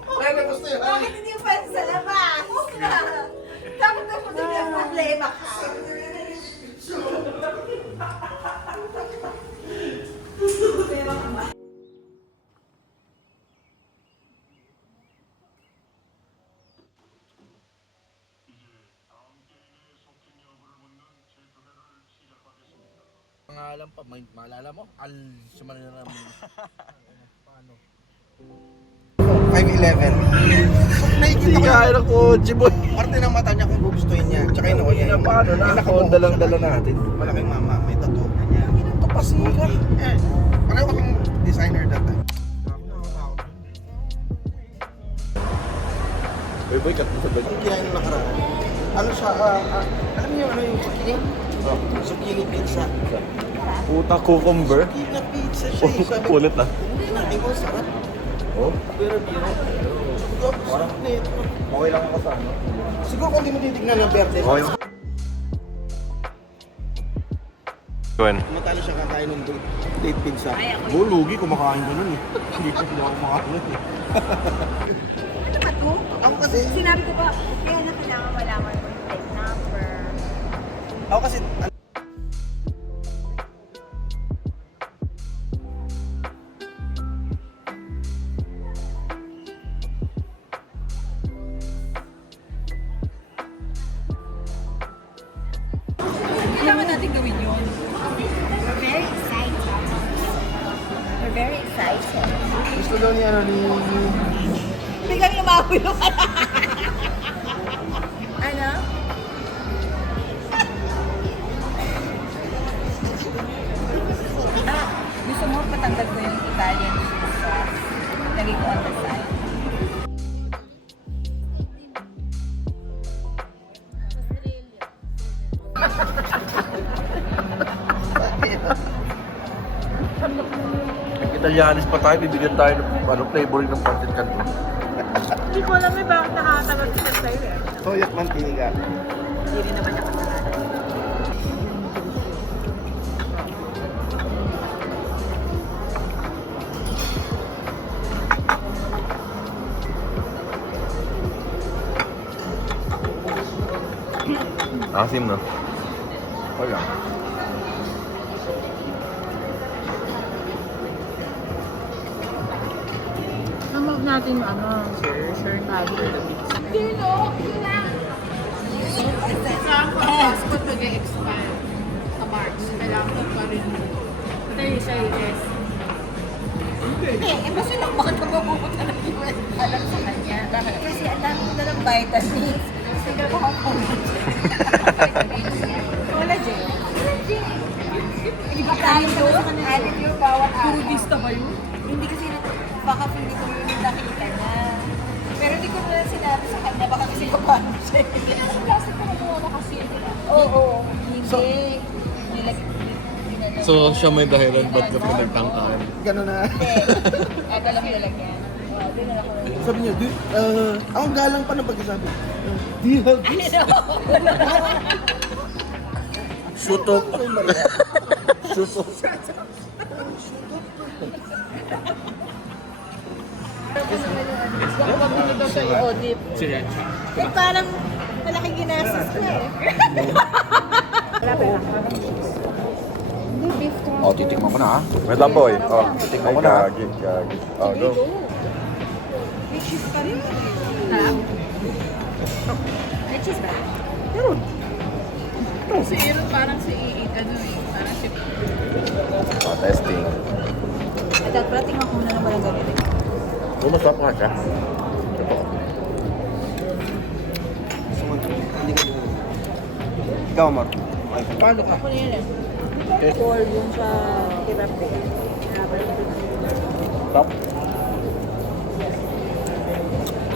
Kaya na gusto yun! Bakit hindi pa sa labas? Dapat na po yung problema ka. Pangalan pa, maalala mo? Sumanin na namin. Paano? 5'11". Nakikita ko kaya ng kotse boy. Parte ng mata niya kung gugustuhin niya. Tsaka yung ako niya. Paano na ako? Dalang-dala natin. Malaking mama, may tattoo. Ito pa sikat. Pareho kaming designer dati. Boy, kat mo sa bag. Ang kinain ng nakaraan. Ano siya, alam niyo ano yung zucchini? Zucchini pizza. Puta cucumber. Zucchini na pizza siya. Sabi ko, Kulit na. hindi na, ikaw sarap. Oh? Pero biro. Sarap na ito. Okay lang ako sa ano. Siguro kung di mo titignan ng verde. Okay. Gwen. Matalo siya kakain ng date pizza. Lugi, kumakain ko nun eh. Hindi ko kumakain nun eh. Takat mo? Ako kasi, Sinabi ko ba, kaya na kailangan malaman mo yung plate number. ako kasi, Kailangan natin gawin yun. We're very excited. We're very excited. gusto daw niya ano ni... Biglang lumakulo ka na. Ano? Gusto mo patanggal ko yung Italian cheese sauce. Lagi ko on the side. Italianis pa tayo, bibigyan tayo ng flavoring ng pancit canton. Hindi ko alam bakit nakakatagal kita sa'yo eh. Toyo at mantika. Hindi rin naman niya kasalanan. Asim na. Wala. Namove natin yung ano, share natin. Dino! Saan ko ang passport mag-expire sa March? Kailangan ko pa rin. Ito yung sa US. Hindi, kasi lang bakit magpupunta ng US alam sa kanya. Kasi ang dami ko na ng vitamins. Sige ko ako. Wala dyan. Hindi ko kanin daw sa kanila. Anin yung bawat araw. Turista ba yun? Hindi kasi baka pili ko yung nakikita niya. Pero hindi ko na sinabi sa kanya, baka kasi kapano siya. Kasi pinakuha na kasi yun. Oo, hindi. So, siya may dahilan ba't ka pinagtangkaan? Gano'n na. Ito lang nilagyan. Di na ako. Sabi niya, ang galang pa ng pagkasabi. Do you have this? Shoot up. Shoot up. Huwag mo daw sa i-audit. Eh, parang malaking ginastos ko eh. Oh, titikman ko na ha. Wait lang, boy. Oh, Titikman ko na ha. Gagi. Oh, go. May cheese pa rin. May cheese ba? Si Aaron parang si ano eh. Parang si... Oh, testing. Eh, dapat tingnan ko muna ng walang gawin. Masarap nga siya. Ikaw, Mark. Paano ka? Ako na yun eh. Or yung sa kirap eh. Top.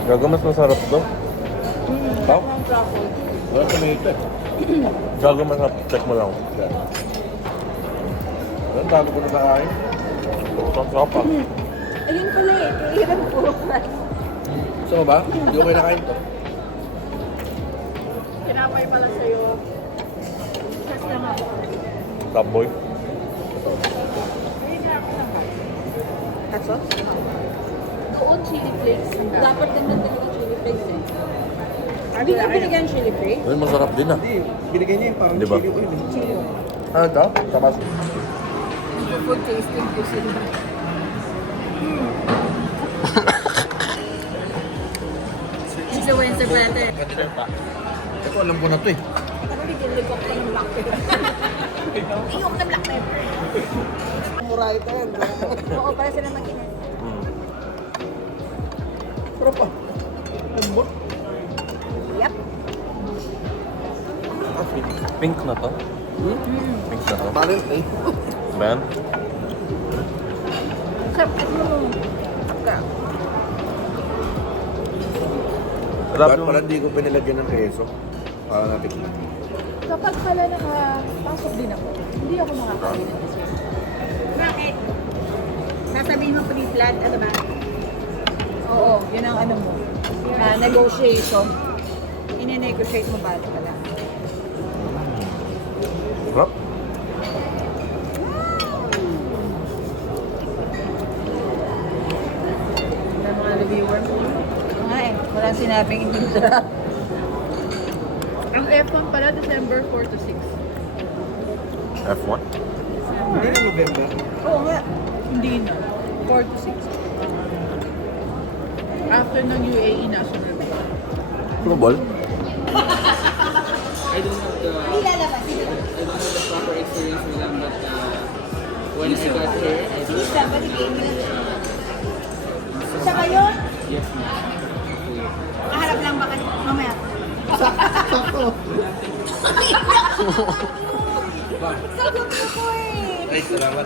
Gago mas masarap to. Top? Ang truffle. Wala sa may ito eh. Gago masarap. Check mo lang. Ang dami ko na nakain. Ang sarap ah. Ayun pala eh. Kailan puro fries. Gusto mo ba? Hindi ko kayo nakain to. Tinapay pala sa'yo. Kasi naman. Top boy. Kaso? Doon chili flakes. Dapat din natin yung chili flakes eh. Hindi ka binigyan chili flakes? Ay, masarap din ah. Hindi, binigay niya yung parang Di ba? chili oil. Chili oil. Ano ito? Tapos. Food tasting ko sila. Influencer platter. Ito, alam ko na to eh. Ano nililig ako ng black pepper? Iyong na black pepper. Muray ito yan. Oo, para sila makinig. Pero pa. Lambot. Yep. Pink na to? Pink na to? Parang eh. Ben? Sarap mo. Dapat pala hindi ko pinilagyan ng keso. Para natin. Kapag pala nakapasok din ako, hindi ako makakain ng dessert. Bakit? Sasabihin mo pre-plan, ano ba? Oo, yun ang ano mo. Negotiation. Ine-negotiate mo ba ito pala? Sarap. Ng mga reviewer mo. Nga eh, walang sinabing hindi sarap. Ang F1 pala, December 4 to 6. F1? Hindi na November. Oo nga. Hindi na. 4 to 6. After ng UAE National Day. Ano ball? Hindi lalabas. When I got here, Sige, somebody gave me na. Siya ba yun? yes, ma'am. Kaharap lang ba kayo? Mamaya. Sakto. Sagot ko po eh. Ay, salamat.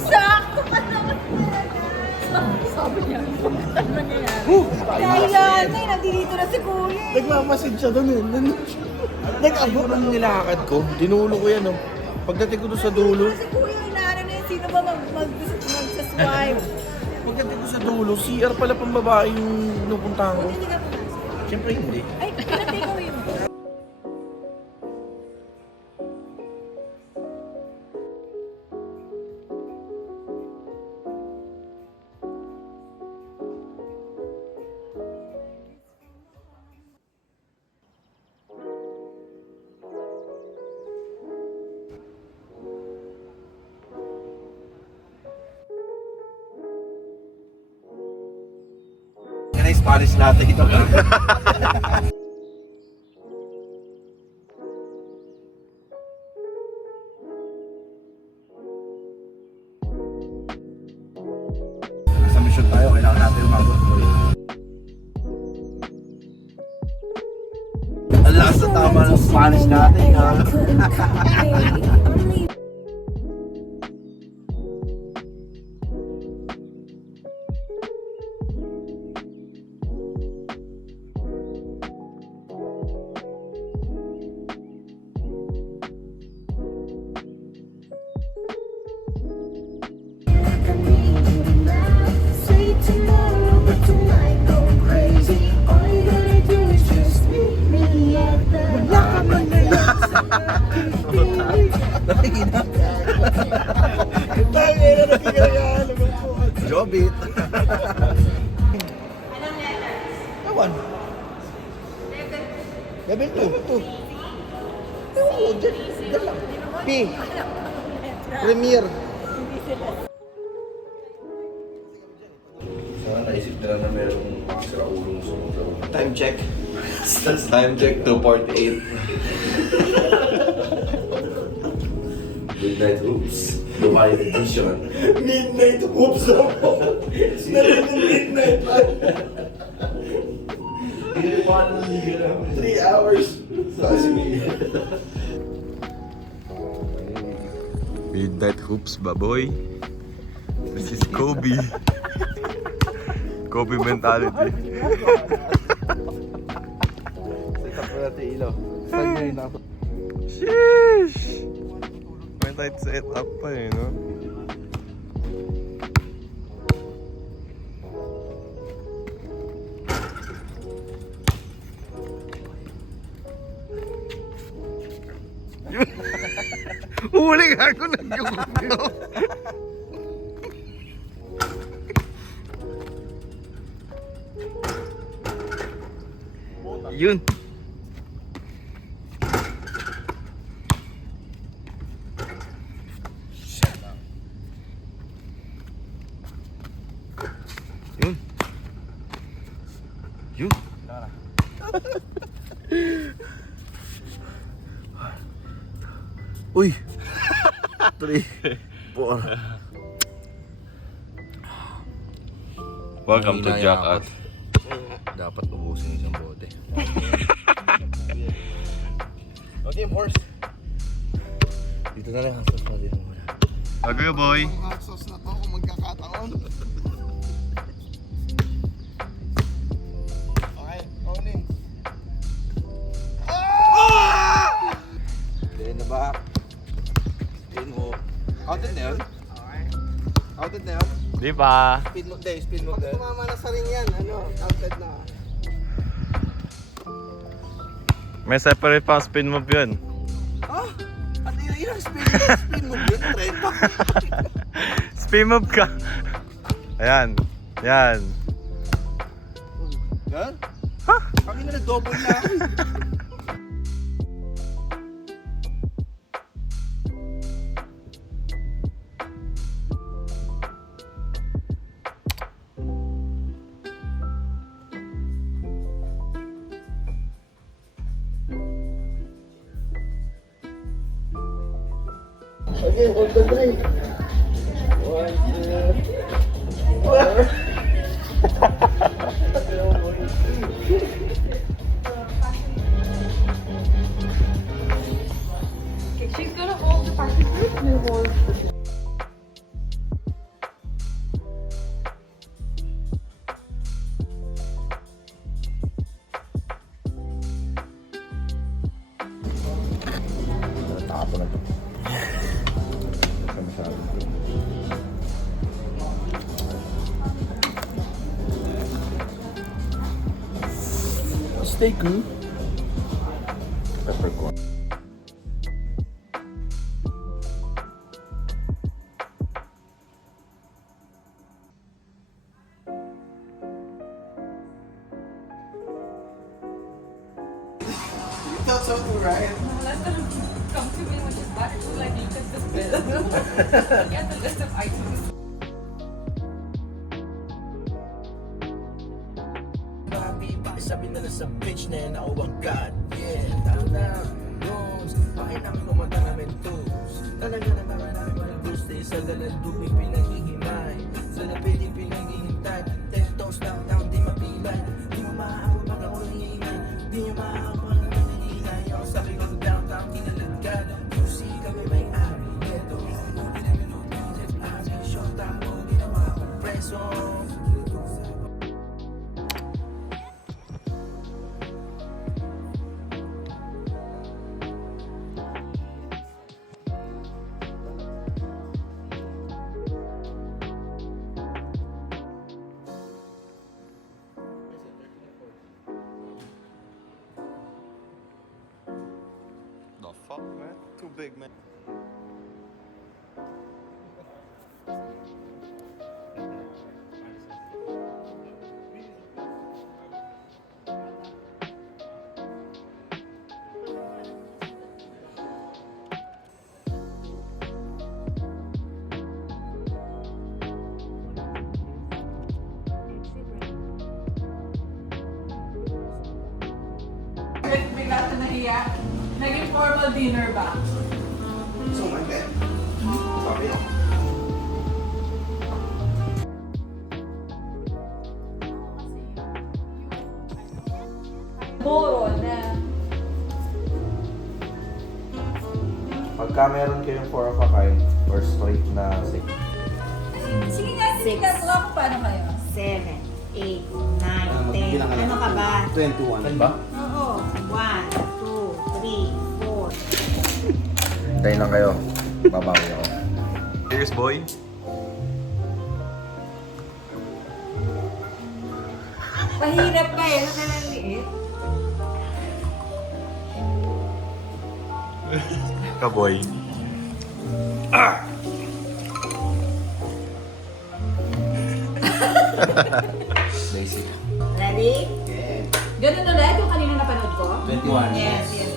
Sakto ka naman talaga. Sabi niya, ano nangyayari? Dahil yan, ay, nandito na si Kuya. Nagmamasid siya doon eh. Nag-abot ng nilakad ko. Dinulo ko yan, oh. Pagdating ko doon sa dulo, Si Kuya, inaano na yun, sino ba magsaswipe? pagdating ko sa dulo, CR pala pang babae yung pinupuntahan ko. Hindi ka pumasok. Siyempre hindi. Ay, pinatay ko yun. sana yung Spanish natin ito. Nasa mission tayo, kailangan natin umabot. Ang last na tama ng Spanish natin, ha? Jobit. Anong letter? Ewan. Level 2. Oo, dyan lang. P. Premier. Sana naisip nila na merong mga siraulong sumusunod. Time check. Time check 2:48. Midnight Hoops. Dubai edition. Midnight hoops ako. Narinig midnight. 3 hours. Kasi may... Midnight hoops, baboy. This is Kobe. Kobe mentality. Set up ko natin ilaw. Saan nyo yun ako? Sheesh! May tight set up pa eh, no? Huli nga ako nag-guglo. Yun. Yun. Yun. Uy! 3, 4. Welcome to Jackass. Dapat ubusin isang bote. Okay, horse. Dito na lang ang sauce natin muna. Okay, boy. Ang hot sauce na to kung magkakataon. Okay, rolling. Then the back. Spin mo. Outed na yun? Okay. Outed na yun? Di pa. Spin mo, day, spin mo. Pag tumama na sa ring yan, outed na. May separate pa spin move yun. Ah! At ilang spin mo yun? 30. Spin move ka. Ayan. Yan. Yan? Ha? Kami na double na ako. Okay, hold the drink. 1, 2, 3. Okay, she's gonna hold the party group. You hold. Tapo na ito. Steak, Peppercorn. You thought so too, right? Let's come to me when she's back. She's like, you could just bill. Get the list of items. bahay namin kumanta namin toes. Talaga nagkakaroon namin parang Tuesday. Sa lalandubi pinaghihinay, sa lapidi pinaghihintay. 10 toes down, di mapilay. Di mo maaabot pag ako nangihinay. Di nyo maaabot pag ako nangihinay. Ako sa kilong downtown, kinalagkan. QC kami may ari neto. Movie na minuto, Jeff Azzi, showtime mo, ginawa akong preso. The fuck, man? Too big, man. Bigla siya nahiya. Naging formal dinner ba? So, my bad. Sorry. Moro na. Pagka meron kayong 4 of a kind or straight na 6. Sige nga, sige nga. Kung paano kayo? 7, 8, 9, 10. Ano ka ba? 21. Ano ba? Oo. 1, 2, 3, 4. Hintayin lang kayo. Babawi ako. Cheers, boy. Mahirap ka eh. Nakalang liit. Kaboy. Basic. Ready? Yeah. Ganun ulit yung kanina napanood ko? 21. Yes, yes.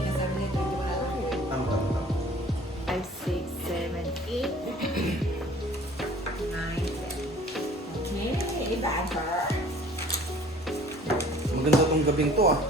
Nasabi niya 21. Tama, tama, tama. 5, 6, 7, 8, 9, 10. Okay, banter. Maganda tong gabing to ah.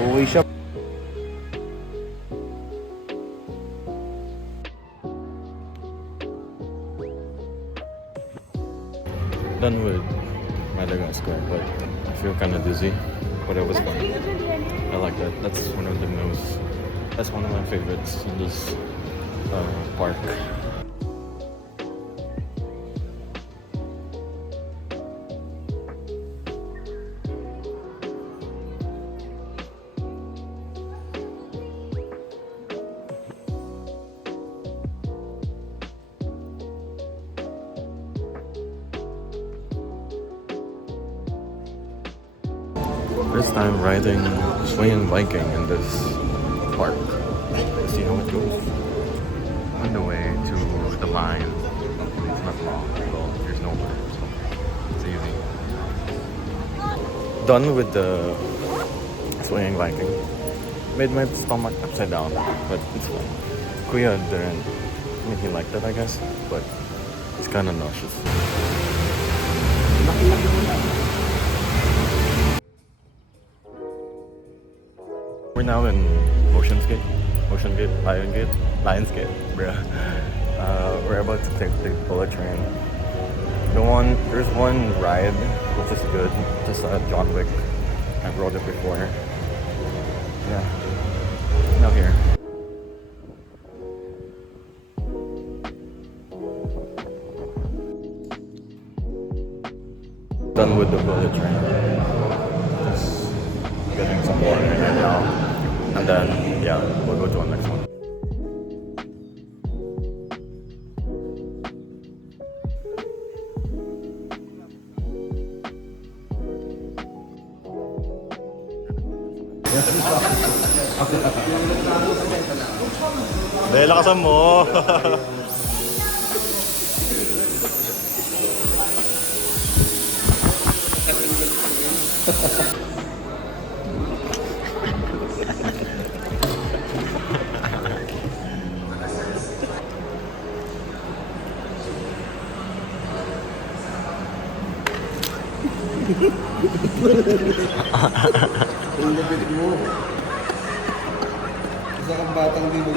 Uuwi siya. Done with Madagascar, but I feel kind of dizzy. But it was fun. I like that. That's one of the most. That's one of my favorites in this park. First time riding swinging Viking in this park. Let's see how it goes. On the way to the line. It's not long. Well, there's no line, so it's easy. Done with the swinging Viking. Made my stomach upside down, but it's fun. Kuya didn't. I mean, he liked it, I guess, but it's kind of nauseous. We're now in Oceansgate, Lionsgate, bruh. We're about to take the bullet train. There's one ride, which is good, just John Wick. I've rode it before. Yeah, now here. done with the bullet train. Just getting some water right now. And then, yeah, we'll go to the next one. Dahil lakasan mo. Ang lapit mo. Isa kang batang di mo.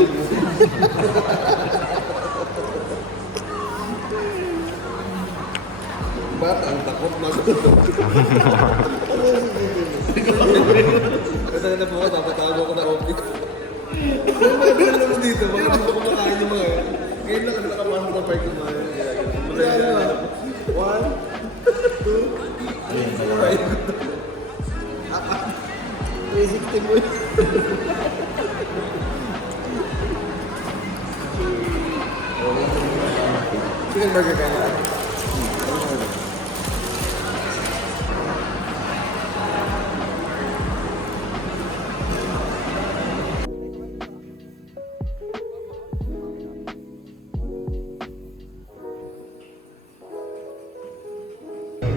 Bata ang takot magulo. Kasi na po ako, napatawag ako na office. Ano mga gano'n mo dito? Mga hindi ko kumakain yung mga. Ngayon lang kami nakapasok ng park ng mga. Magkano ba? 1, 2, 360 mo yun. Chicken burger ka na.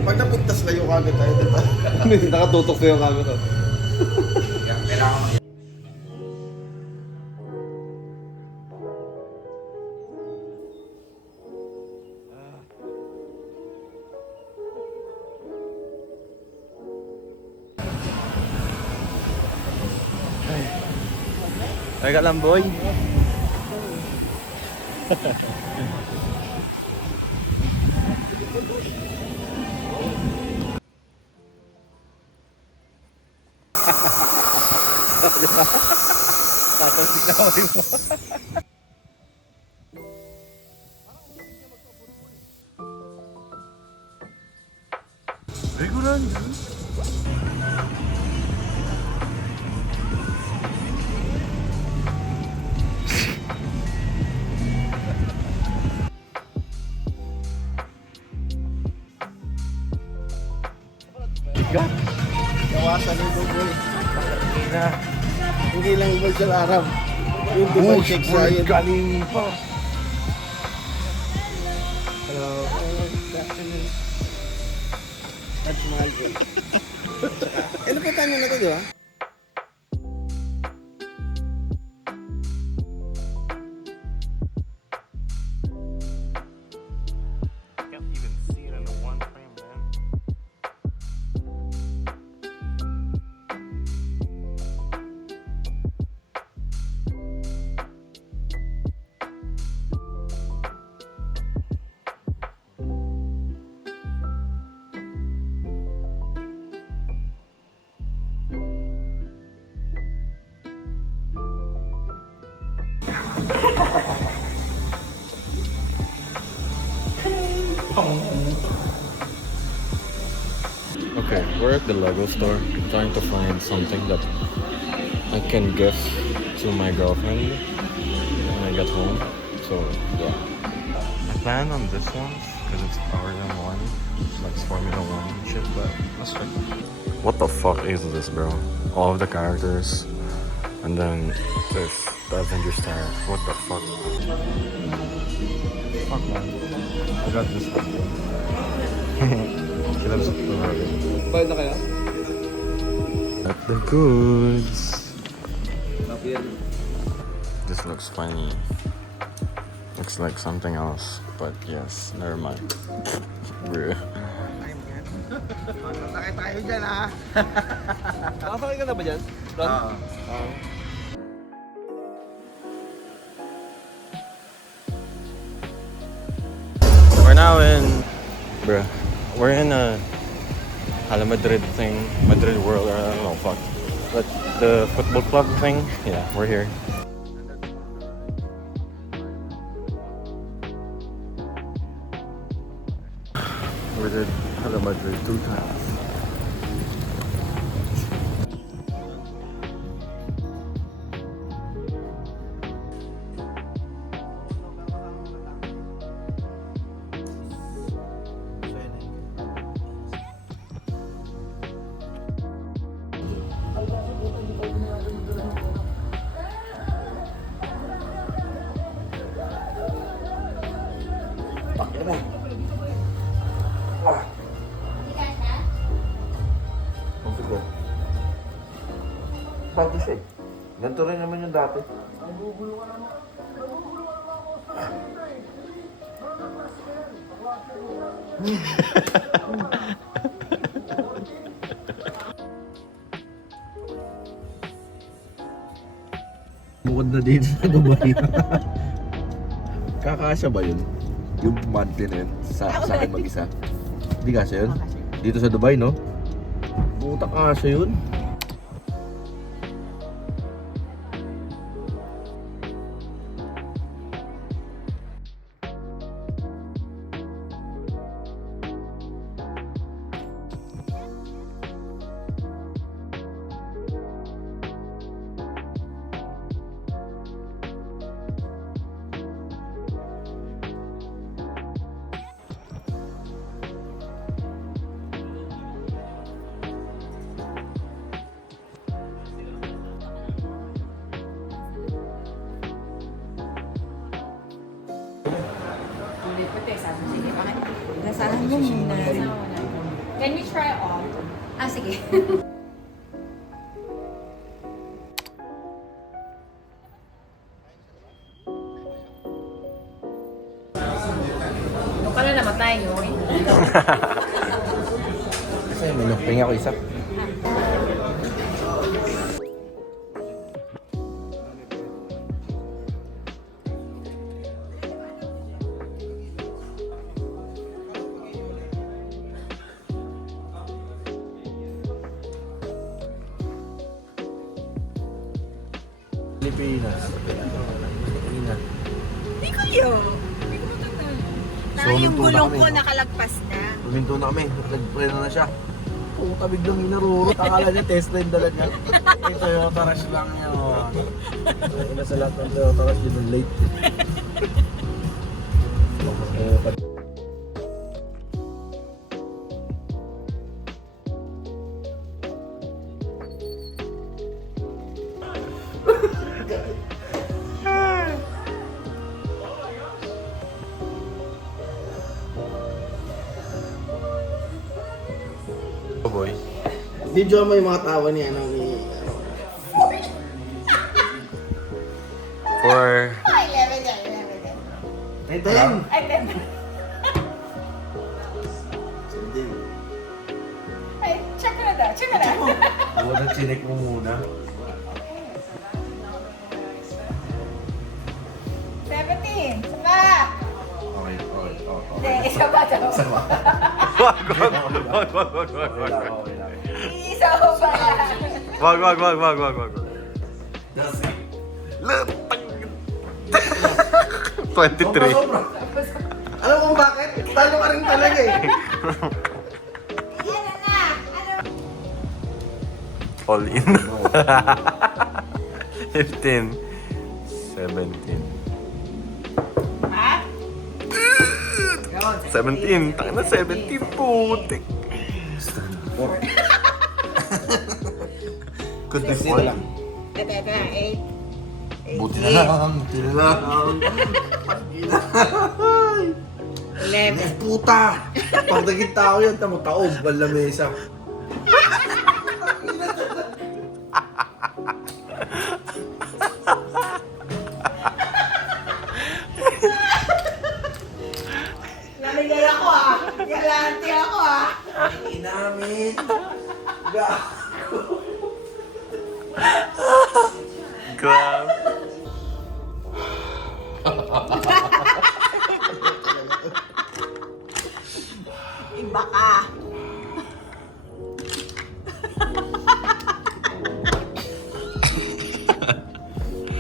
Pag napigtas layo kagad tayo, diba? Nakatutok sa'yo kami to. Teka lang, boy. Tapos ikawin mo. Regulan. Kawasan yung Google. Hindi lang ibig sa Arab. Yung Dubai check sa yun. Galing pa. Hello. That's my good. Ano pa tayo na ito, di ba? Can't even see it in the one frame, man. Okay, we're at the Lego store trying to find something that I can gift to my girlfriend when I get home. So yeah, I plan on this one because it's powered in one. It's like Formula 1 shit, but let's check. What the fuck is this, bro? All of the characters, and then this the Avengers tower. What the fuck? Fuck man, I got this one. She loves it. Bayad na kaya? At the goods. Happy yan. This looks funny. Looks like something else, but yes, never mind. Bruh. Sakay tayo dyan, ha? Nakasakay ka na ba dyan? Ron? We're now in, bruh. We're in a Hala Madrid thing, Madrid World, or I don't know, fuck. But the football club thing, yeah, we're here. We did Hala Madrid 2 times. Bago siya eh. Ganito rin naman yung dati. Bukod na din sa Dubai. Kakasya ba yun? Yung monthly na yun sa akin mag-isa? Hindi kasya yun? Dito sa Dubai, no? Buta kasya yun. Nasahan mo muna. Can we try all? Ah, sige. Doon ka na namatay, no? Kasi may nagping ako isa. Pilipinas. Pilipinas. Hindi kayo. Parang yung gulong ko nakalagpas na. Puminto na kami. Nagpreno na siya. Puta, biglang inarurot. Akala niya Tesla yung dala niya. Yung Toyota Rush lang yun. Ina sa lahat ng Toyota Rush, yun ang late. Oh boy. Video mo yung mga tawa ni ano ni For Ay, level dyan. Ay, ten. Ay, ten. Ay, check ko na daw. Check ko na. Huwag na chinek mo muna. 17. Saba. Okay. Hindi, isa ba daw? wag. Okay lang. Isa ko ba? Wag. 23. Alam mo bakit? Talo ka rin talaga eh. Yan na. All in. 15. 17. Ha? 17. Tangina 17. Putik. Could be 4 lang. Ito, 8. Buti na lang. 11. Puta! Pag naging tao yan, tamo taob, balamesa. Lamigay ako ah. Galante ako ah. Inamin. Grabe. Iba ka.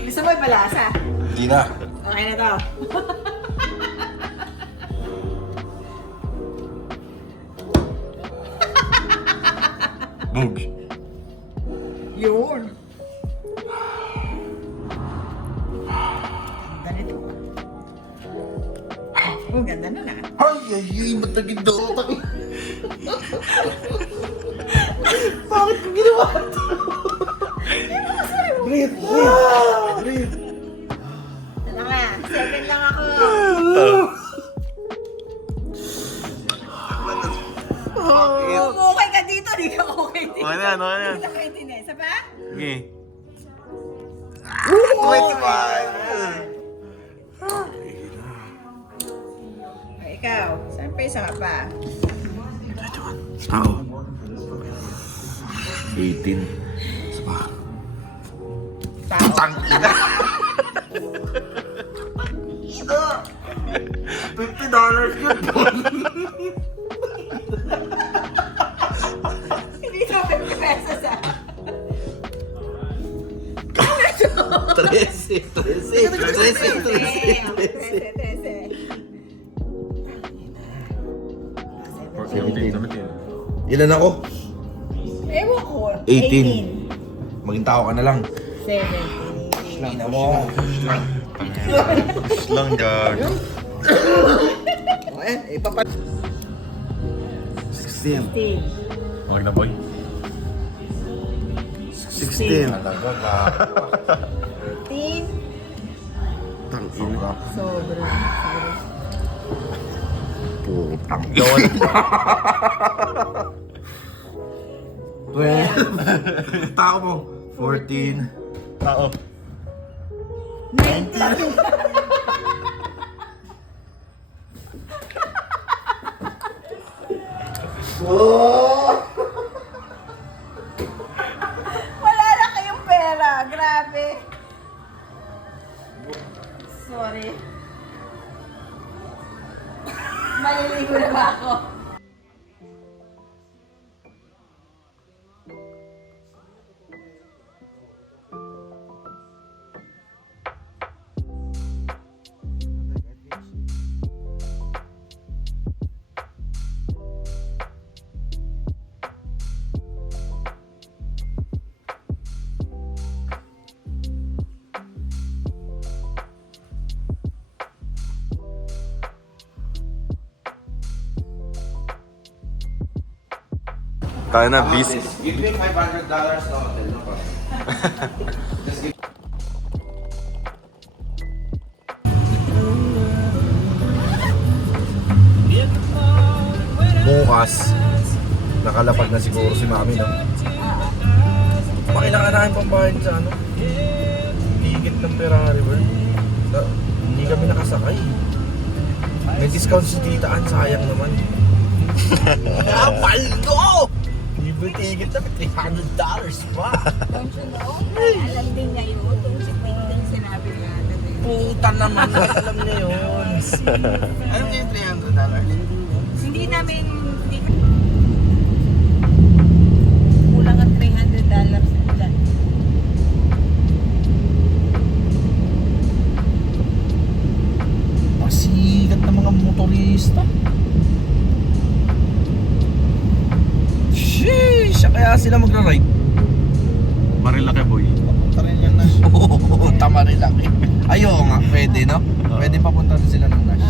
Gusto mo ipalasa? Hindi na. Okay na to. Boog. Yun. Ganito. Oh, ganda na na. Ay, matagid daw. Bakit ko ginawa ito? Breathe. Ano nga, 7 lang ako. Kung okay ka dito, di ka okay dito. Okay na, okay na. Dito kayo din eh. Isa pa? Sige. 25. Ikaw, saan pa isa ka pa? Ako. 18. Tao. $50 yun, Paul. Hindi ito 50 pesos ah. 13. Ilan ako? Ewan ko. 18. Maging tao ka na lang. 17. Ina mo. Push lang, gag. Ayan, ipapat. 16. 15. Okay na, boy. 16. 15. Tangina. Sobra. Putang yun. 12. Tao mo. 14. Tao. 19. Wala na kayong pera. Grabe. Sorry. Maliligo na ba ako? Tayo na, busy. Give me $500 to hotel. No problem. Bukas, nakalapag na siguro si Mami, no? Pakailangan namin pambayad sa ano? Ticket ng Ferrari World. Hindi kami nakasakay. May discount si Titaan, sayang naman. Paldo! Libre ticket na, $300 pa. Don't you know? Alam din niya yun. Kung si Queen yung sinabi niya. Puta naman, alam niya yun. Alam niya yung $300? Hindi namin, hindi kulang ang $300 lang. Pasikat ng mga motorista. Sheesh! Kaya sila magra-ride. Marilaki, boy. Tarin yan na. Oo, tama rin lang eh. Ay, oo nga, pwede no? Pwede papunta rin sila ng Nash.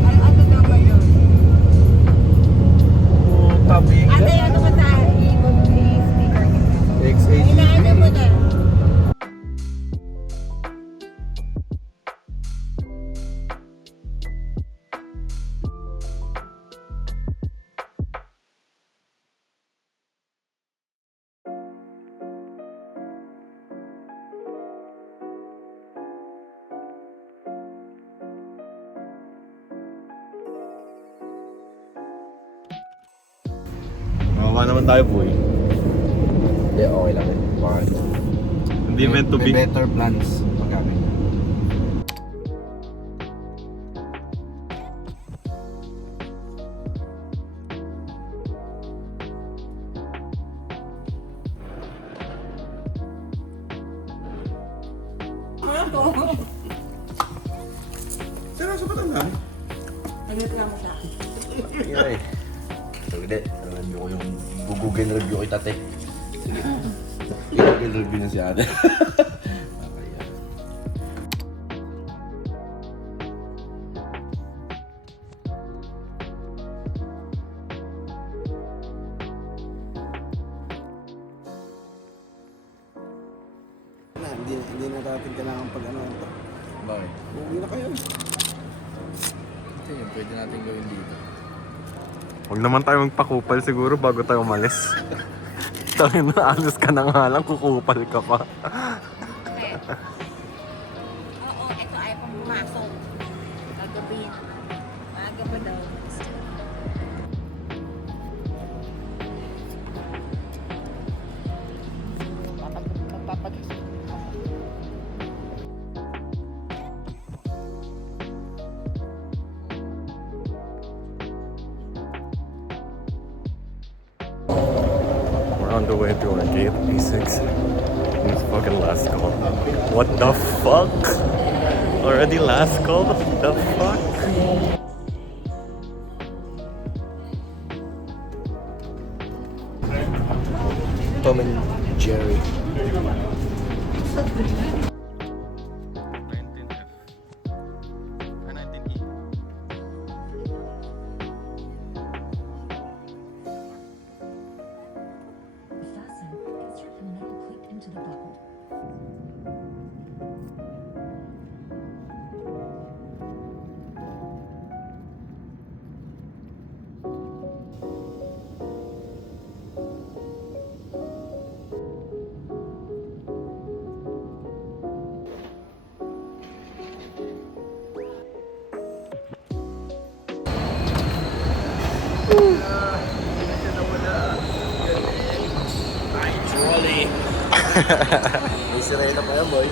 Ano daw ba yun? Puta, bigat. Ate, ano ba tayo? Ikot please, speaker kita. X8. Inaano mo na? Mukha naman tayo, boy. Hindi, okay lang eh. Bakit? Hindi meant to be. May better plans magamit. Seryoso ba tandaan? Nagreklamo siya. Ingay. Hindi, review ko yung Google review kita, te. Sige. Google review na si ate. Hindi na natin kailangan pag ano ito. Bakit? Uuwi na kayo. Ito yun, pwede natin gawin dito. Huwag naman tayo magpakupal siguro bago tayo umalis. Tangin na, alis ka na nga lang, kukupal ka pa. Oo, ito ay pang pumasok. Kagabi. Maaga pa daw. Magpapagising. We're on the way to our gate, P6. It's fucking last call. What the fuck? Already last call? What the fuck? Tom and Jerry. 19F. 19E. Fasten. Insert the metal plate into the buckle. May sirena pa yan, boy.